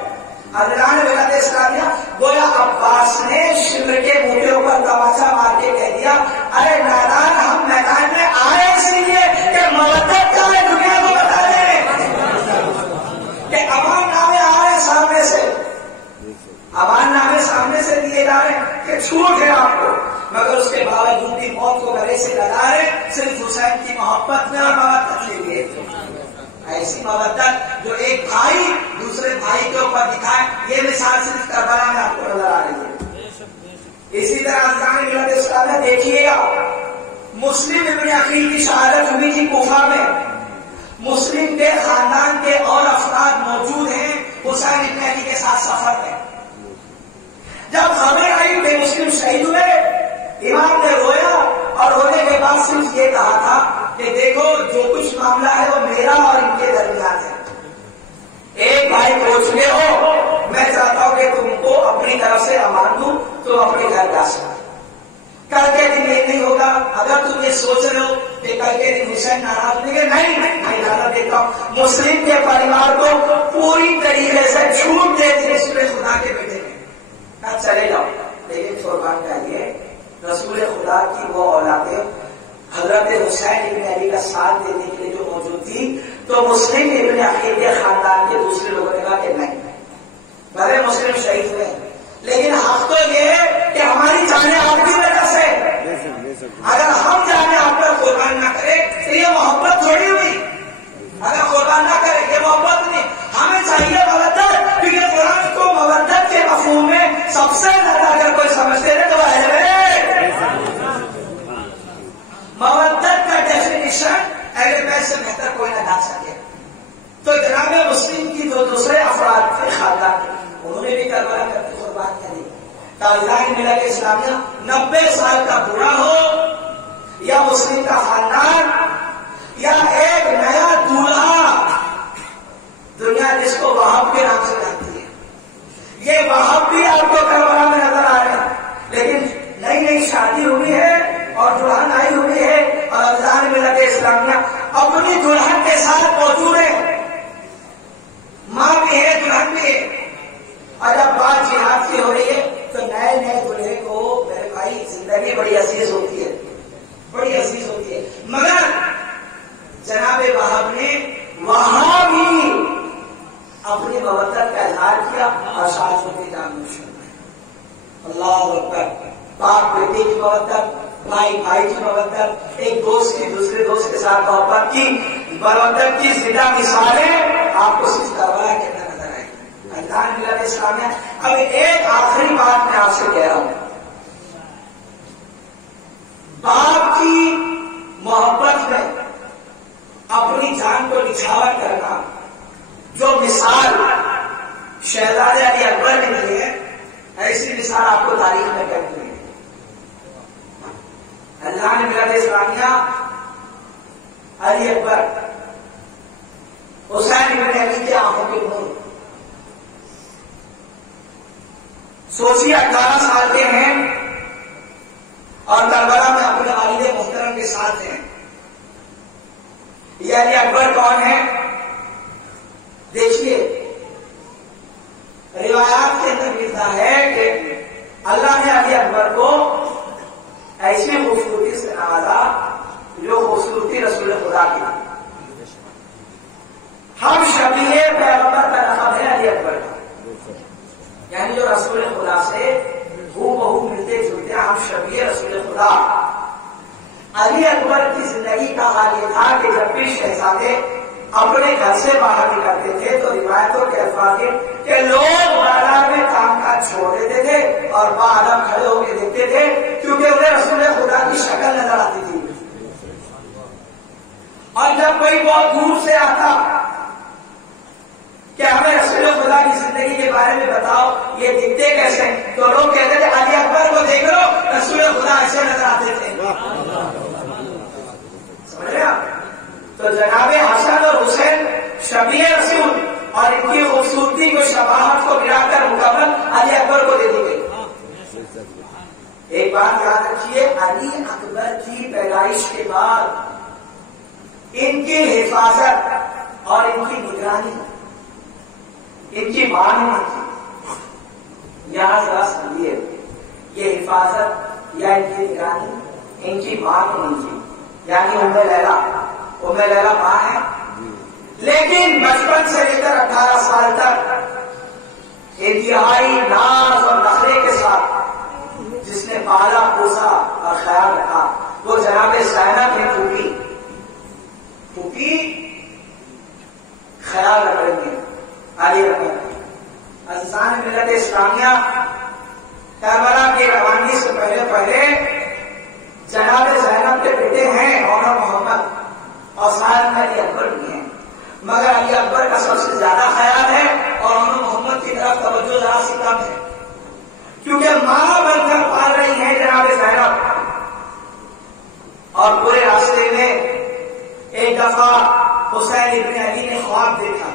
حضران ملت اسلامیہ گویا عباس نے شمر کے منہ کے اوپر تماچا مار کے کہہ دیا ارے نادان ہم میدان میں آئے اسی لیے کہ مودت کا ہے دنیا کو بتا دیں کہ امان نامے آ رہے سامنے سے, امان نامے سامنے سے دیے جا رہے ہیں کہ چھوٹ ہے آپ کو, مگر اس کے باوجود بھی موت کو گلے سے لگا رہے صرف حسین کی محبت میں اور مودت کے لیے. ایسی مودت جو ایک بھائی دوسرے بھائی کے اوپر دکھائے, یہ مثال صرف کربلا میں آپ کو نظر آ رہی ہے. اسی طرح افغان ملت اسلامیہ دیکھیے گا, مسلم ابن عقیل کی شہادت ہوئی تھی کوفہ میں. مسلم کے خاندان کے اور افراد موجود ہیں حسین ابن علی کے ساتھ سفر میں. جب خبر آئی کہ مسلم شہید ہوئے, امام نے رویا اور رونے کے بعد صرف یہ کہا تھا کہ دیکھو جو کچھ معاملہ ہے وہ میرا اور ان کے درمیان ہے. ایک بھائی پہنچ گئے ہو, میں چاہتا ہوں کہ تم کو اپنی طرف سے امان دوں, تم اپنے گھر جا سکتے. کل کے دن یہ نہیں ہوگا. اگر تم یہ سوچ رہے ہو کہ کل کے دن حسین ناراض نہیں, میں اجازت دیتا ہوں مسلم کے پریوار کو پوری طریقے سے چھوٹ دے دی رسول خدا کے بیٹے میں, چلے جاؤ. لیکن قربان چاہیے رسول خدا کی وہ اولادیں حضرت حسین ابن علی کا ساتھ دینے کے لیے جو موجود تھی, تو مسلم ابن عقیل کے خاندان کے دوسرے لوگوں نے کہا کہ نہیں, بھلے مسلم شہید ہوئے لیکن حق تو یہ ہے کہ ہماری جانیں آپ کی وجہ سے, اگر ہم جانیں آپ پر قربان نہ کرے تو یہ محبت تھوڑی ہوئی. اگر قربان نہ کرے یہ محبت نہیں, ہمیں چاہیے مودت, کیونکہ قرآن کو مودت کے مفہوم میں سب سے زیادہ اگر کوئی سمجھتے ہیں تو اہل مودت کا ڈیفینیشن اہل بیت سے بہتر کوئی نہ ڈال سکے. تو جناب مسلم کی جو دوسرے افراد تھے خاندان کے, انہوں نے بھی کربلا کرتے قربان کری. تاجدار ملت اسلامیہ 90 سال کا بوڑھا ہو یا مسلم کا خاندان یا ایک نیا دولہا, دنیا جس کو وہاب کے نام سے جانتی ہے, یہ وہاب بھی آپ کو کربلا میں نظر آ رہے ہیں. لیکن نئی نئی شادی ہوئی ہے اور دلہن آئی ہوئی ہے اور تاجدار ملت اسلامیہ اپنی دلہن کے ساتھ موجود ہے, ماں بھی ہے دلہن بھی ہے. اور جب بات جہاد کی ہو رہی ہے تو نئے نئے دلہے کو میرے بھائی زندگی بڑی عزیز ہوتی ہے, بڑی عزیز ہوتی ہے. مگر جناب وہاب نے وہاں بھی اپنی مودت کا اظہار کیا اور ساتھ ہوتے جان مشکل. اللہ اکبر. باپ بیٹے کی مودت, بھائی بھائی کی مودت, ایک دوست کی دوسرے دوست کے ساتھ محبت کی مودت کی زندہ مثالیں آپ کو صرف کربلا کے اندر نظر آئیں گی. افغان ملت اسلامیہ اب ایک آخری بات میں آپ سے کہہ رہا ہوں, باپ کی محبت میں اپنی جان کو نچھاور کرنا جو مثال شہزادے علی اکبر نے دی ہے, ایسی مثال آپ کو تاریخ میں کر دی ہے. اللہ نے ملت اسلامیہ علی اکبر حسین ابن علی کی آنکھوں کے نور, سوچیے 18 سال کے ہیں اور کربلا میں اپنے والد محترم کے ساتھ ہیں. یہ علی اکبر کون ہے؟ دیکھیے روایات کے اندر ملتا ہے کہ اللہ نے علی اکبر کو ایسی خوبصورتی سے نوازا جو خوبصورتی رسول خدا کی. ہم شبیہ پیغمبر کا لقب ہے علی اکبر کا, یعنی جو رسول خدا سے ہو بہو ملتے جلتے ہم شبیہ رسول خدا. علی اکبر کی زندگی کا حال یہ تھا کہ جب بھی شہزادے اپنے گھر سے باہر نکلتے تھے تو روایتوں کے الفاظ کہ لوگ بالا میں کام کاج چھوڑ دیتے تھے اور باہر کھڑے ہو کے دیکھتے تھے, کیونکہ انہیں رسول خدا کی شکل نظر آتی تھی. اور جب کوئی بہت دور سے آتا کہ ہمیں رسول خدا کی زندگی کے بارے میں بتاؤ یہ دکھتے کیسے ہیں؟ تو لوگ کہتے تھے علی اکبر کو دیکھ لو رسول خدا ایسے نظر آتے تھے. سمجھ رہے آپ؟ تو جناب حسن اور حسین شبیہ رسول اور ان کی خوبصورتی کو شباہت کو ملا کر مکمل علی اکبر کو دے دی گئی. ایک بات یاد رکھیے، علی اکبر کی پیدائش کے بعد ان کی حفاظت اور ان کی نگرانی ان کی ماں نے نہیں کی. یہاں ذرا سمجھیے، یہ حفاظت یا ان کی نگرانی ان کی ماں نے نہیں کی. یعنی ام لیلا ماں ہے، لیکن بچپن سے لے کر 18 سال تک انتہائی ناز اور نخرے کے ساتھ جس نے پالا پوسا اور خیال رکھا وہ جناب زینب ہے. پھوپھی خیال رکھیں گے علی اکبر. عزیزان ملت اسلامیہ، کربلا کی روانگی سے پہلے جناب زینب کے بیٹے ہیں عمر محمد اور ساتھ میں علی اکبر بھی ہیں، مگر علی اکبر کا سب سے زیادہ خیال ہے اور عمر محمد کی طرف توجہ ذرا سی کم ہے، کیونکہ ماں بن کر پال رہی ہیں جناب زینب. اور پورے راستے میں ایک دفعہ حسین ابن علی نے خواب دیکھا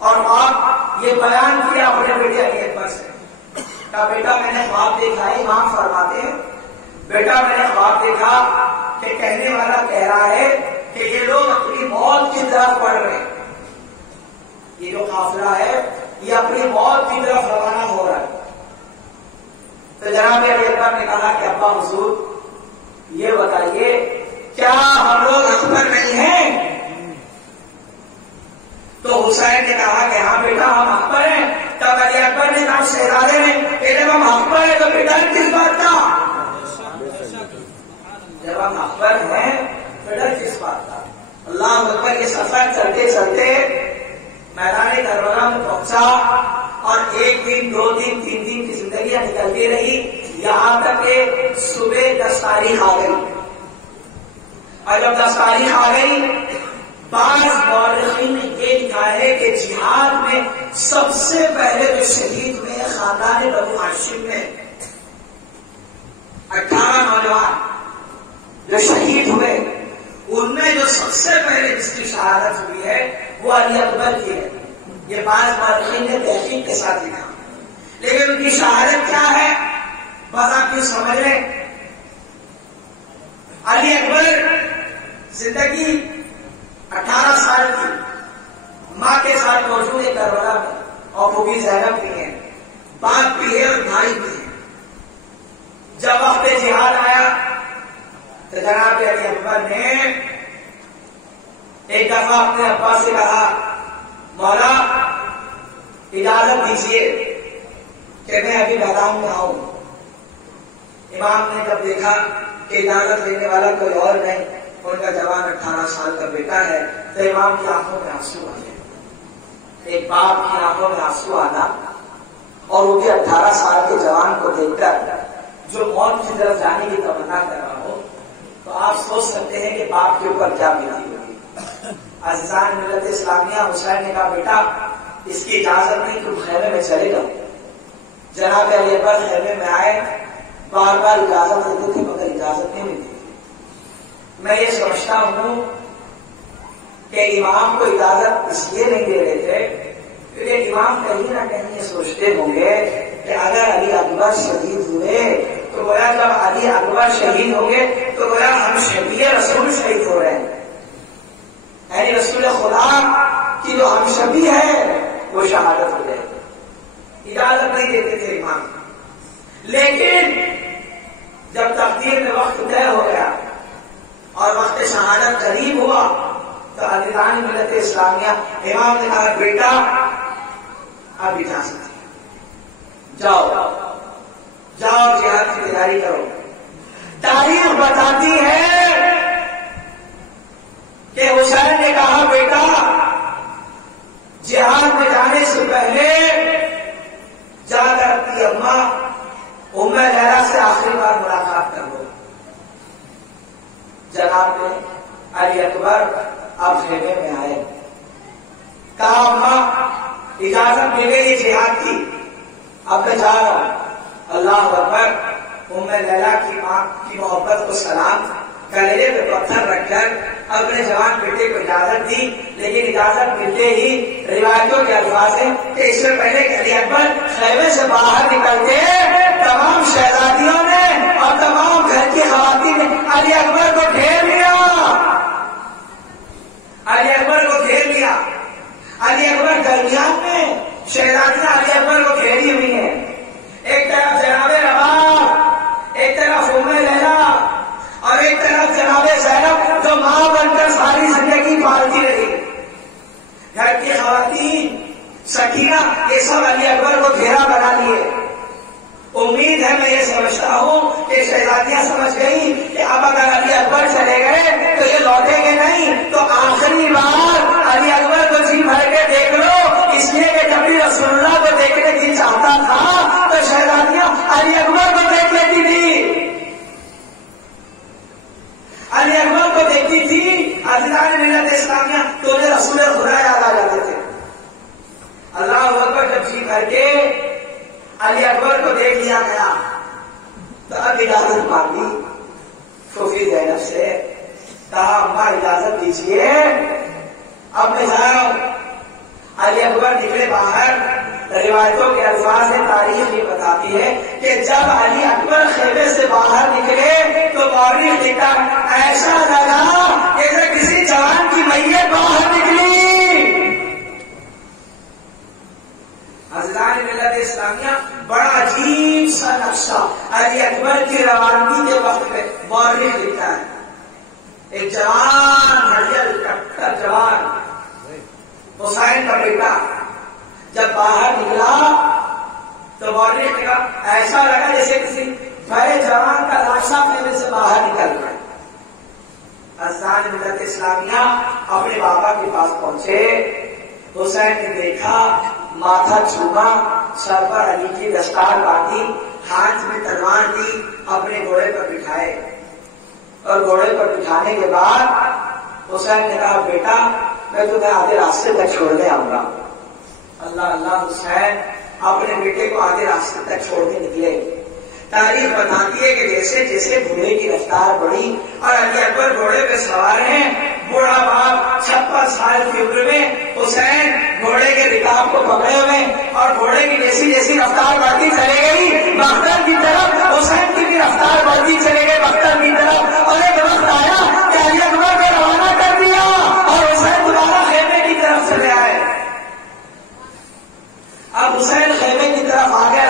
اور خواب یہ بیان کیا اپنے بیٹے علی اکبر سے. کہا بیٹا میں نے خواب دیکھا ہے. امام فرماتے ہیں بیٹا میں نے خواب دیکھا کہ کہنے والا کہہ رہا ہے کہ یہ لوگ اپنی موت کی طرف بڑھ رہے ہیں، یہ جو قافلہ ہے یہ اپنی موت کی طرف روانہ ہو رہا ہے. تو جناب علی اکبر نے کہا کہ ابا حضور یہ بتائیے کیا ہم لوگ اکبر نہیں ہیں؟ تو حسین نے کہا کہ ہاں بیٹا ہم اکبر ہیں. تب علی اکبر نے کہا شہزادے نے کہ جب ہم اکبر ہیں تو بیٹا کس بات کا؟ جب ہم اکبر ہیں تو ڈر کس بات کا؟ اللہ اکبر. یہ سفر چلتے چلتے میدان کربلا میں پہنچا اور 1 دن 2 دن 3 دن کی زندگیاں نکلتی رہی، یہاں تک کہ صبح 10 تاریخ آ گئی. اور جب 10 تاریخ آ گئی، بعض مورخین نے یہ لکھا ہے کہ جہاد میں سب سے پہلے جو شہید ہوئے خاندان بنو ہاشم میں 18 نوجوان جو شہید ہوئے، ان میں جو سب سے پہلے جس کی شہادت ہوئی ہے وہ علی اکبر کی ہے. یہ بعض مورخین نے تحقیق کے ساتھ لکھا، لیکن ان کی شہادت کیا ہے بس آپ کیوں سمجھ لیں. علی اکبر زندگی 18 سال کی ماں کے ساتھ موجود ہے کربلا میں، اور پھوپھی زینب بھی ہیں، باپ بھی ہے اور بھائی بھی ہے. جب وقت جہاد آیا تو جناب علی اکبر نے ایک دفعہ اپنے ابا سے کہا مولا اجازت دیجیے کہ میں ابھی میدان میں آؤں. امام نے جب دیکھا کہ اجازت لینے والا کوئی اور نہیں، ان کا جوان 18 سال کا بیٹا ہے، تو امام کی آنکھوں میں آنسو آ گئے. ایک باپ کی آنکھوں میں آنسو آنا اور وہ بھی 18 سال کے جوان کو دیکھ کر جو موت کی طرف جانے کی تمنا کر رہا ہو، تو آپ سوچ سکتے ہیں کہ باپ کے اوپر کیا بیتی ہوگی. عزیزان ملت اسلامیہ، حسین نے کہا بیٹا اس کی اجازت نہیں، تم خیمے میں چلے جاؤ. جناب علی اکبر خیمے میں آئے، بار بار اجازت لیتے تھے مگر اجازت نہیں ملتی. میں یہ سمجھتا ہوں کہ امام کو اجازت اس لیے نہیں دے رہے تھے کیونکہ امام کہیں نہ کہیں یہ سوچتے ہوں گے کہ اگر علی اکبر شہید ہوئے تو گویا جب علی اکبر شہید ہوں گے تو گویا ہم شبیہ رسول شہید ہو رہے ہیں، یعنی رسول خدا کی جو ہم شبی ہے وہ شہادت ہو جائے. اجازت نہیں دیتے تھے امام. لیکن جب تقدیر میں وقت طے ہو گیا اور وقت شہادت قریب ہوا تو عزیزان ملت اسلامیہ امام نے کہا بیٹا اب اجازت ہے، جاؤ جہاد کی تیاری کرو. تاریخ بتاتی ہے کہ حسین نے کہا بیٹا جہاد میں جانے سے پہلے جا کر اپنی اماں ام لیلا سے آخری بار ملاقات کر لو. جناب علی اکبر اب خیمے میں آئے، کہا اماں اجازت مل گئی جہاد کی، اب میں جا رہا ہوں. اللہ اکبر. ام لیلا کی ماں کی محبت کو سلام، کلیجے پہ پتھر رکھ کر اپنے جوان بیٹے کو اجازت دی. لیکن اجازت ملتے ہی روایتوں کے الفاظ ہیں کہ اس سے پہلے علی اکبر خیمے سے باہر نکلتے تمام شہزادیوں نے اور تمام گھر کی خواتین نے علی اکبر کو گھیر لیا. علی اکبر کو گھیر لیا. علی اکبر درمیان میں، شہزادیاں علی اکبر کو گھیری ہوئی ہیں. ایک طرف جناب رباب، ایک طرف ام لیلا اور ایک طرف جناب زینب جو ماں بن کر ساری زندگی پالتی رہی. گھر کی خواتین سکینہ یہ سب علی اکبر کو گھیرا بنا لیے. امید ہے میں یہ سمجھتا ہوں کہ شہزادیاں سمجھ گئی کہ اب اگر علی اکبر چلے گئے تو یہ لوٹیں گے نہیں، تو آخری بار علی اکبر کو جی بھر کے دیکھ لو. اس لیے کہ جب بھی رسول اللہ کو دیکھنے کی چاہتا تھا تو شہزادیاں علی اکبر کو دیکھ لیتی تھی، علی اکبر کو دیکھتی تھی. عزیزان ملت اسلامیہ تو انہیں رسول خدا یاد آ جاتے تھے. اللہ اکبر جب جی بھر کے علی اکبر کو دیکھ لیا گیا تو اب اجازت مانگی پھوپھی زینب سے، کہا اماں اجازت دیجیے اب میں جا رہا ہوں. علی اکبر نکلے باہر. روایتوں کے الفاظ ہیں، تاریخ یہ بتاتی ہے کہ جب علی اکبر خیمے سے باہر نکلے تو مورخ لکھا ایسا لگا جیسے کسی جوان کی میت باہر نکلی. حضرات ملت اسلامیہ بڑا عجیب سا نقشہ علی اکبر کی روانگی کے وقت میں مورخ لکھتا ہے. ایک جوان ہڑیل کٹر جوان حسین کا بیٹا جب باہر نکلا تو مورخ نے کہا ایسا لگا جیسے کسی بڑے جوان کا لاشا خیمے سے باہر نکل رہا ہے. حضرات ملت اسلامیہ اپنے بابا کے پاس پہنچے. حسین نے دیکھا، ماتھا چوما، سر پر علی کی دستار باندھی، ہاتھ میں تلوار دی، اپنے گھوڑے پر بٹھائے. اور گھوڑے پر بٹھانے کے بعد حسین نے کہا بیٹا میں تمہیں آدھے راستے تک چھوڑنے آؤں گا. اللہ اللہ. حسین اپنے بیٹے کو آدھے راستے تک چھوڑنے نکلے. تاریخ بتاتی ہے کہ جیسے جیسے گھوڑے کی رفتار بڑھی اور علی اکبر گھوڑے پہ سوار ہیں، بوڑھا باپ 56 سال کی عمر میں حسین گھوڑے کے رکاب کو پکڑے ہوئے اور گھوڑے کی جیسی جیسی رفتار بڑھتی چلے گئی بختر کی طرف، حسین کی بھی رفتار بڑھتی چلے گئی بختر کی طرف. اور ایک وقت آیا کہ علی اکبر کو روانہ کر دیا اور حسین دوبارہ خیمے کی طرف چلے آئے. اب حسین خیمے کی طرف آ گیا.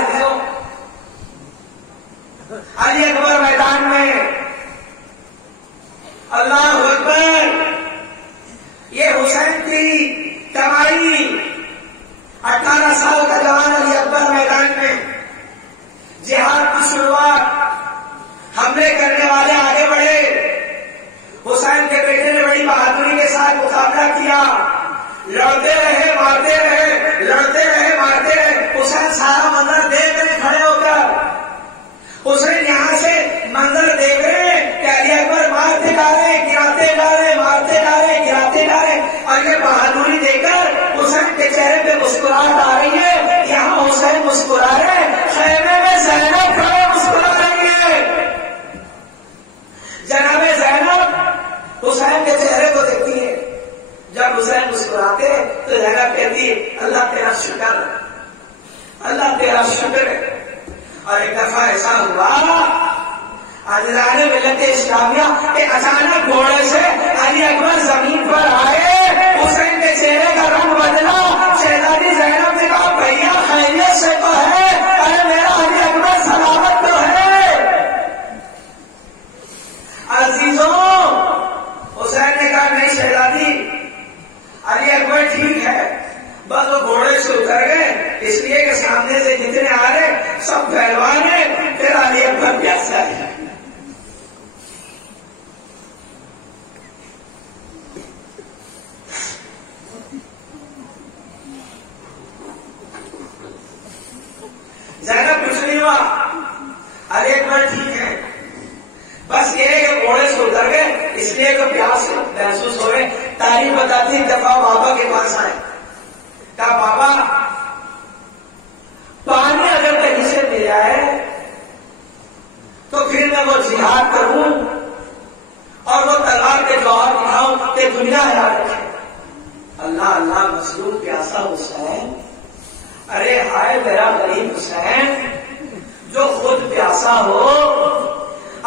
علی اکبر میدان میں. اللہ اکبر. یہ حسین کی کمائی. 18 سال کا جوان علی اکبر میدان میں. جہاد کی شروعات. حملے کرنے والے آگے بڑھے. حسین کے بیٹے نے بڑی بہادری کے ساتھ مقابلہ کیا. لڑتے رہے مارتے رہے، لڑتے رہے مارتے رہے. حسین سارا منظر دیکھ رہے کھڑے ہو کر. حسین یہاں سے منظر دیکھ رہے کہ علی اکبر مارتے جا رہے، گراتے جا رہے، مارتے جا رہے، گراتے جا رہے. اور یہ بہادری دے کر حسین کے چہرے پہ مسکراہٹ آ رہی ہے. یہاں حسین مسکرا رہے، خیمے میں زینب کھڑے مسکرا رہی ہے. جناب زینب حسین کے چہرے کو دیکھتی ہے. جب حسین مسکراتے تو زینب کہتی ہے اللہ تیرا شکر، اللہ تیرا شکر ہے. اور ایک دفعہ ایسا ہوا عزیزان ملت اسلامیہ کہ اچانک گھوڑے سے علی اکبر زمین پر آئے. حسین کے چہرے کا رنگ بدلا. شہزادی زینب نے کہا بھیا خیریت سے تو ہے؟ ارے میرا علی اکبر سلامت تو ہے. عزیزوں حسین نے کہا نہیں شہزادی علی اکبر ٹھیک ہے، بس وہ گھوڑے سے اتر گئے اس لیے کہ سامنے سے جتنے آ رہے سب پہلوان ہیں، پھر علی اکبر پیاسا ہے. زینب کچھ نہیں ہوا، علی اکبر ٹھیک ہے، بس یہ ہے کہ گھوڑے سے اتر گئے اس لیے کہ پیاس محسوس ہو رہے. تاریخ بتاتی ایک دفعہ بابا کے پاس آئے، کہا بابا ہائے میرا غریب حسین جو خود پیاسا ہو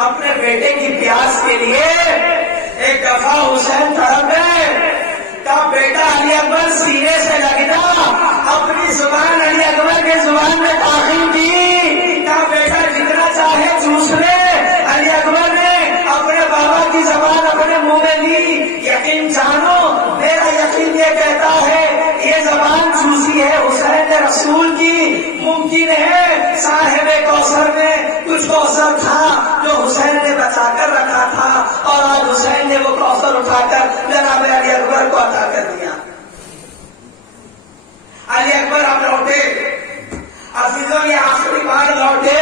اپنے بیٹے کی پیاس کے لیے ایک دفعہ حسین تڑپے کا بیٹا علی اکبر سینے سے لگتا اپنی زبان علی اکبر کے زبان میں داخل کی کا بیٹا جتنا چاہے چوس لے. علی اکبر نے اپنے بابا کی زبان اپنے منہ میں لی. یقین جانو میرا یقین یہ کہتا ہے یہ زبان چوسی ہے حسین رسول کی. ممکن ہے صاحب کوثر میں کچھ کوثر تھا جو حسین نے بچا کر رکھا تھا اور آج حسین نے وہ کوثر اٹھا کر جناب علی اکبر کو عطا کر دیا. علی اکبر اب لوٹے عزیزوں یہ آخری بار لوٹے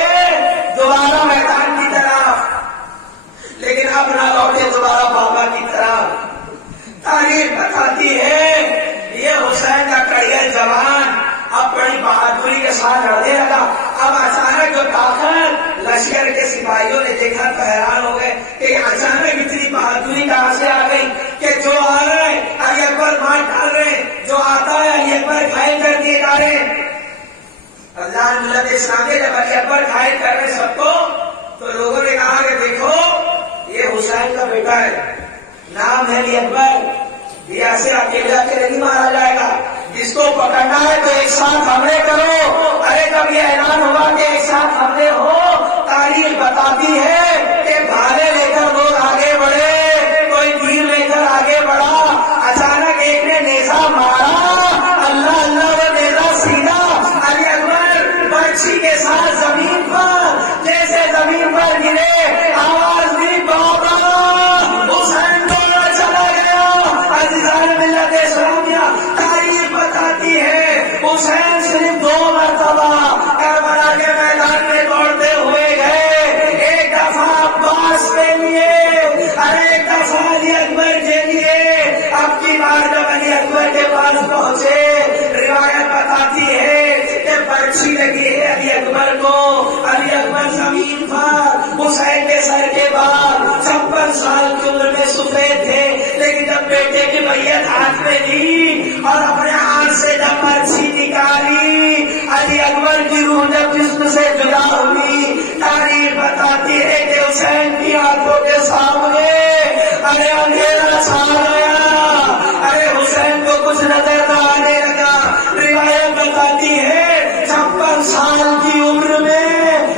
دوبارہ میدان کی طرف, لیکن اب نہ لوٹے دوبارہ بابا کی طرف. تاریخ بتاتی ہے یہ حسین کا کڑیل جوان اب بڑی بہادری کے ساتھ لڑنے لگا. اب اچانک جو طاقت لشکر کے سپاہیوں نے دیکھا تو حیران ہو گئے کہ اچانک اتنی بہادری کہاں سے آ گئی کہ جو آ رہے علی اکبر مار ڈال رہے, جو آتا ہے علی اکبر گھائل کر دیے جا رہے. اللہ ملت اسلام جب علی اکبر گھائل کر رہے سب کو تو لوگوں نے کہا کہ دیکھو یہ حسین کا بیٹا ہے, نام ہے علی اکبر, یہ ایسے اکیلا کے نہیں مارا جائے گا, جس کو پکڑنا ہے تو ایک ساتھ حملے کرو. ارے جب یہ اعلان ہوا کہ ایک ساتھ حملے ہو, تاریخ بتاتی ہے کہ بھالے لے کر لوگ آگے بڑھے, کوئی تیر لے کر آگے بڑھا. اچانک ایک نے نیزہ مارا, اللہ اللہ وہ نیزہ سیدھا علی اکبر برچھی کے ساتھ زمین پر جیسے زمین پر گرے آواز دی بابا حسین دوڑا چلا گیا. عزیزان ملت اسلامیہ تاریخ بتاتی ہے حسین صرف 2 مرتبہ کربلا کے میدان میں دوڑتے ہوئے گئے. ایک دفعہ عباس کے لیے اور ایک دفعہ علی اکبر کے لیے. اب کی بار جب علی اکبر کے پاس پہنچے روایت بتاتی ہے کہ برچھی لگی ہے علی اکبر کو. علی اکبر زمین پر حسین کے سر کے بعد 56 سال کی عمر میں سفید تھے, لیکن جب بیٹے کی میت ہاتھ میں لی اور اپنے ہاتھ سے جب برچھی نکالی علی اکبر کی روح جب جسم سے جدا ہوئی, تاریخ بتاتی ہے کہ حسین کی آنکھوں کے سامنے ارے اندھیرا چھا گیا. ارے حسین کو کچھ نظر نہ آنے لگا. روایت بتاتی ہے 56 سال کی عمر میں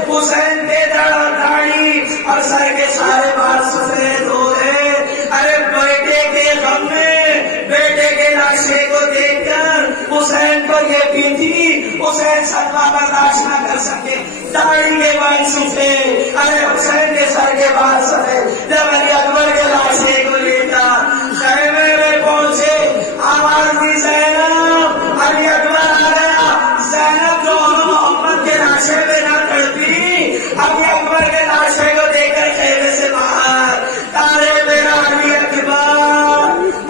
حسین کے داڑھی اور سر کے سارے بال سفید ہو گئے. ارے بیٹے کے غم میں بیٹے کے نقشے کو دیکھ کر حسین کو یہ بھی تھی حسین صدمہ برداشت نہ کر سکے, داڑھی کے بال سفید, ارے حسین کے سر کے بال سفید. جب علی اکبر کے لاشے کو لیتا خیمے میں پہنچے, آواز دی زینب, علی اکبر آ گیا. زینب جو محمد کے لاشے میں نہ تڑپی, علی اکبر کے لاشے کو دیکھ کر خیمے سے باہر, ارے میرا علی اکبر,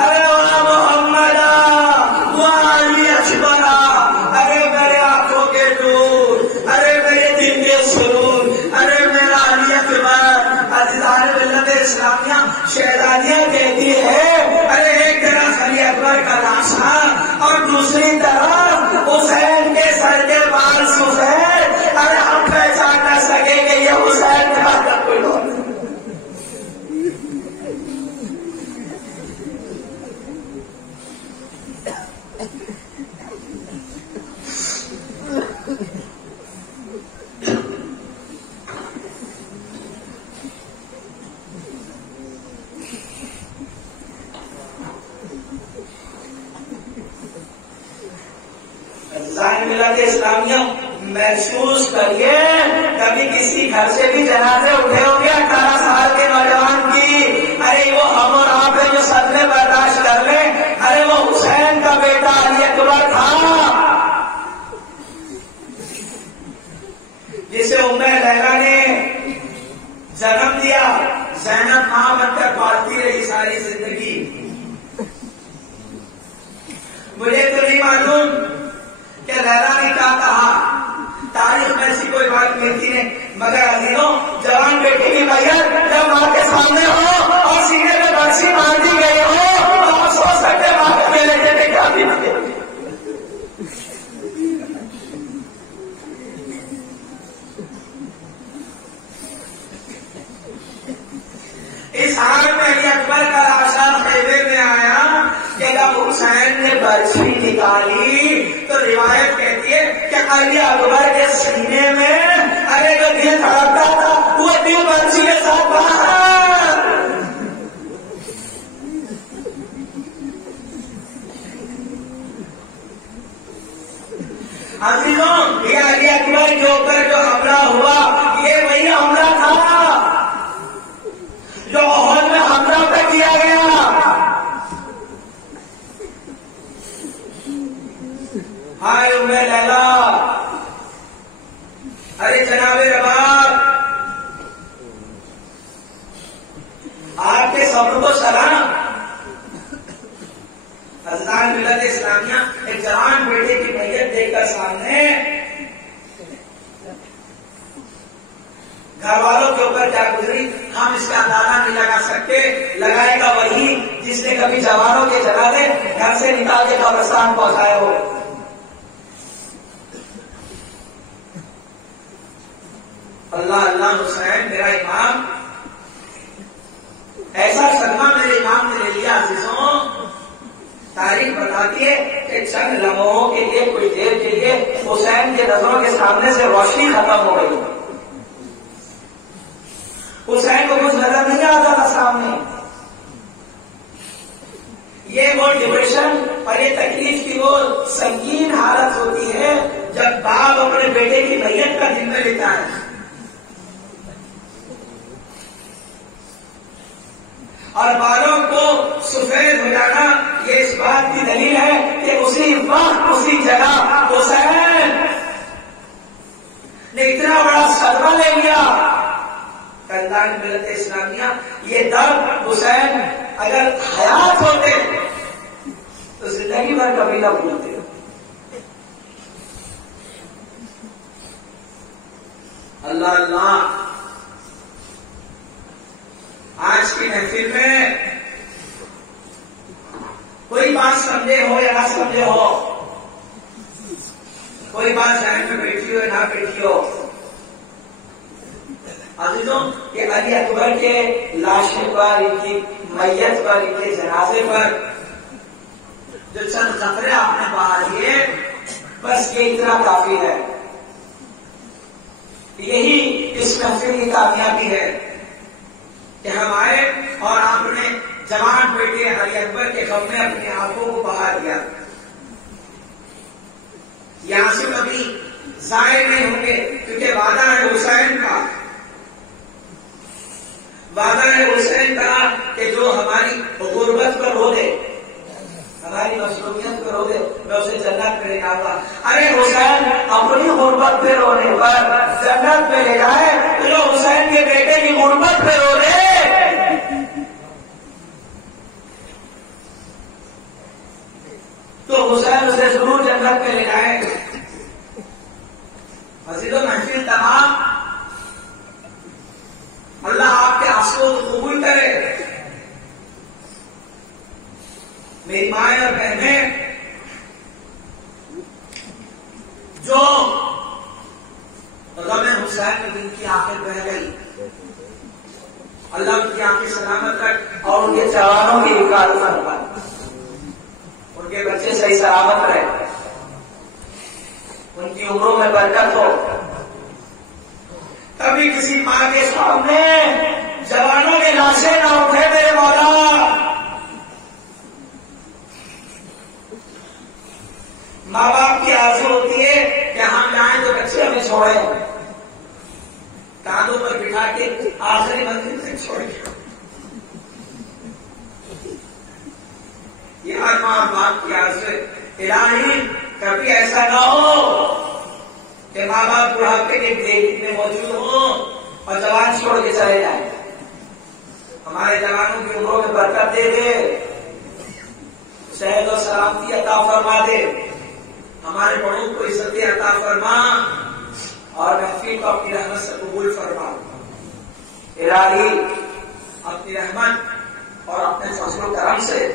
ارے وہاں محمد, وہاں علی اکبر, ارے میرے آنکھوں کے نور, ارے میرے دل کے سرور, ارے میرا علی اکبر. عزیزان ملت اسلامیہ شہزادیاں کہتی ہے ارے ایک طرف علی اکبر کا لاشا اور دوسری طرف حسین کے سر کے بال سفید. ارے ہم پہچان نہ سکے کہ یہ حسین کا کوئی اور ملت اسلامیہ محسوس کریے کبھی کسی گھر سے بھی جنازے اٹھے ہوں گے 18 سال کے نوجوان کی, ارے وہ ہم اور آپ ہیں جو صدمے برداشت کر لیں. ارے وہ حسین کا بیٹا علی اکبر تھا جسے ام لیلا نے جنم دیا. زینب ماں بن کر پالتی رہی ساری زندگی. مجھے تو نہیں معلوم کہ لیلا نے کیا کہا, تاریخ میں ایسی کوئی بات ملتی نہیں, مگر عزیزوں جوان بیٹے کی میت جب ماں کے سامنے ہو اور سینے میں برچھی مار دی گئی ہو تو ہم سوچ سکتے ماں کے بیٹے نے کیا بھی حسین نے برچھی نکالی تو روایت کہتی ہے کہ علی اکبر کے سینے میں ارے جو دل دھڑکتا تھا وہ دل برچھی کے ساتھ باہر. عزیزوں یہ علی اکبر کے اوپر جو حملہ ہوا یہ وہی حملہ تھا جو احد میں حملہ پہ کیا گیا. ہائے ام لیلا، ارے جناب رباب، آپ کے صبر کو سلام. حضرت ملت اسلامیہ ایک جوان بیٹے کی میت دیکھ کر سامنے گھر والوں کے اوپر کیا گزری ہم اس کا اندازہ نہیں لگا سکتے. لگائے گا وہی جس نے کبھی جوانوں کے جنازے گھر سے نکال کے قبرستان پہنچائے ہو. اللہ اللہ حسین میرا امام، ایسا صدمہ میرے امام نے لے لیا. عزیزوں تاریخ بتاتی ہے کہ چند لمحوں کے لیے کچھ دیر کے لیے حسین کے نظروں کے سامنے سے روشنی ختم ہو گئی. حسین کو کچھ نظر نہیں آتا تھا سامنے. یہ وہ ڈپریشن اور یہ تکلیف کی وہ سنگین حالت ہوتی ہے جب باپ اپنے بیٹے کی میت کا ذمہ لیتا ہے. اور بالوں کو سفید ہو جانا یہ اس بات کی دلیل ہے کہ اسی وقت اسی جگہ حسین نے اتنا بڑا صدمہ لے لیا. خاندان ملت اسلامیہ یہ درد حسین اگر حیات ہوتے تو زندگی بھر کبھی نہ بھولتے. اللہ اللہ، آج کی محفل میں کوئی بات سمجھے ہو یا نہ سمجھے ہو، کوئی بات ذہن میں بیٹھی ہو یا نہ بیٹھی ہو، عزیزوں یہ علی اکبر کے لاشیں پر، ان کی میت پر، ان کے جنازے پر جو چند خطرے آپ نے بہا لیے بس یہ اتنا کافی ہے. یہی اس محفل کی کامیابی ہے کہ ہم آئے اور آپ نے جوان بیٹے علی اکبر کے غم میں اپنی آنکھوں کو بہا دیا. یہ آنسو کبھی ضائع نہیں ہوں گے کیونکہ وعدہ ہے حسین کا، وعدہ ہے حسین کا کہ جو ہماری غربت پر رو دے، ہماری مصروفیت پر رو دے، میں اسے جنت میں لے جاؤں گا. ارے حسین اپنی غربت پہ رونے پر جنت میں لے جائے تو جو حسین کے بیٹے کی غربت پہ رو رہے تو حسین اسے ضرور جنت میں لے جائے. عزیزوں محفل تمام اللہ آپ کے آنسو کو قبول کرے. میری مائیں اور بہنیں جو غم حسین میں جن کی آنکھیں بہ گئی، اللہ ان کی آنکھیں سلامت رکھ اور ان کے جوانوں کی حفاظت کر، ان کے بچے صحیح سلامت رہے، ان کی عمروں میں برکت ہو. کبھی کسی ماں کے سامنے جوانوں کے لاشیں نہ اٹھے میرے مولا. ماں باپ کی آرزو ہوتی ہے کہ ہم جائیں تو بچے ہمیں چھوڑیں، کاندھوں پر بٹھا کے آخری منزل تک چھوڑیں. یہ ہر ماں باپ کی آرزو ہے. الہی کبھی ایسا نہ ہو کہ ماں باپ بڑھاپے کے دیکھ میں موجود ہوں اور جوان چھوڑ کے چلے جائیں. ہمارے جوانوں کی عمروں میں برکت دے دے، صحت و سلامتی عطا فرما دے، ہمارے بڑوں کو عزت عطا فرما اور محفل کو اپنی رحمت سے قبول فرما. الہی اپنی رحمت اور اپنے فضل و کرم سے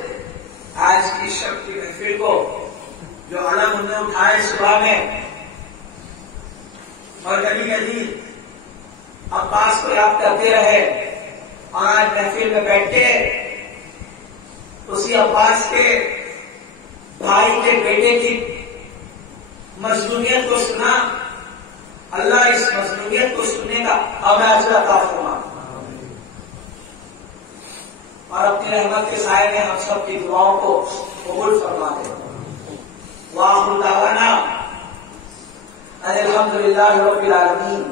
آج کی شب کی محفل کو جو علم انہوں نے اٹھائے صبح میں اور کبھی کبھی عباس کو یاد کرتے رہے اور آج محفل میں بیٹھ کے اسی عباس کے بھائی کے بیٹے کی مظلومیت کو سنا، اللہ اس مظلومیت کو سننے کا ہمیں اجر عطا فرما، اور اپنی رحمت کے سائے میں ہم سب کی دعاؤں کو قبول فرما دے۔ وآخر دعوانا ان الحمدللہ رب العالمین،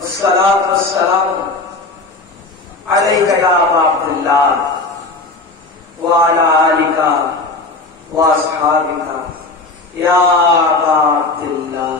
والصلاة والسلام علیک یا ابا عبداللہ وعلی آلک واصحابک یا ابا عبداللہ۔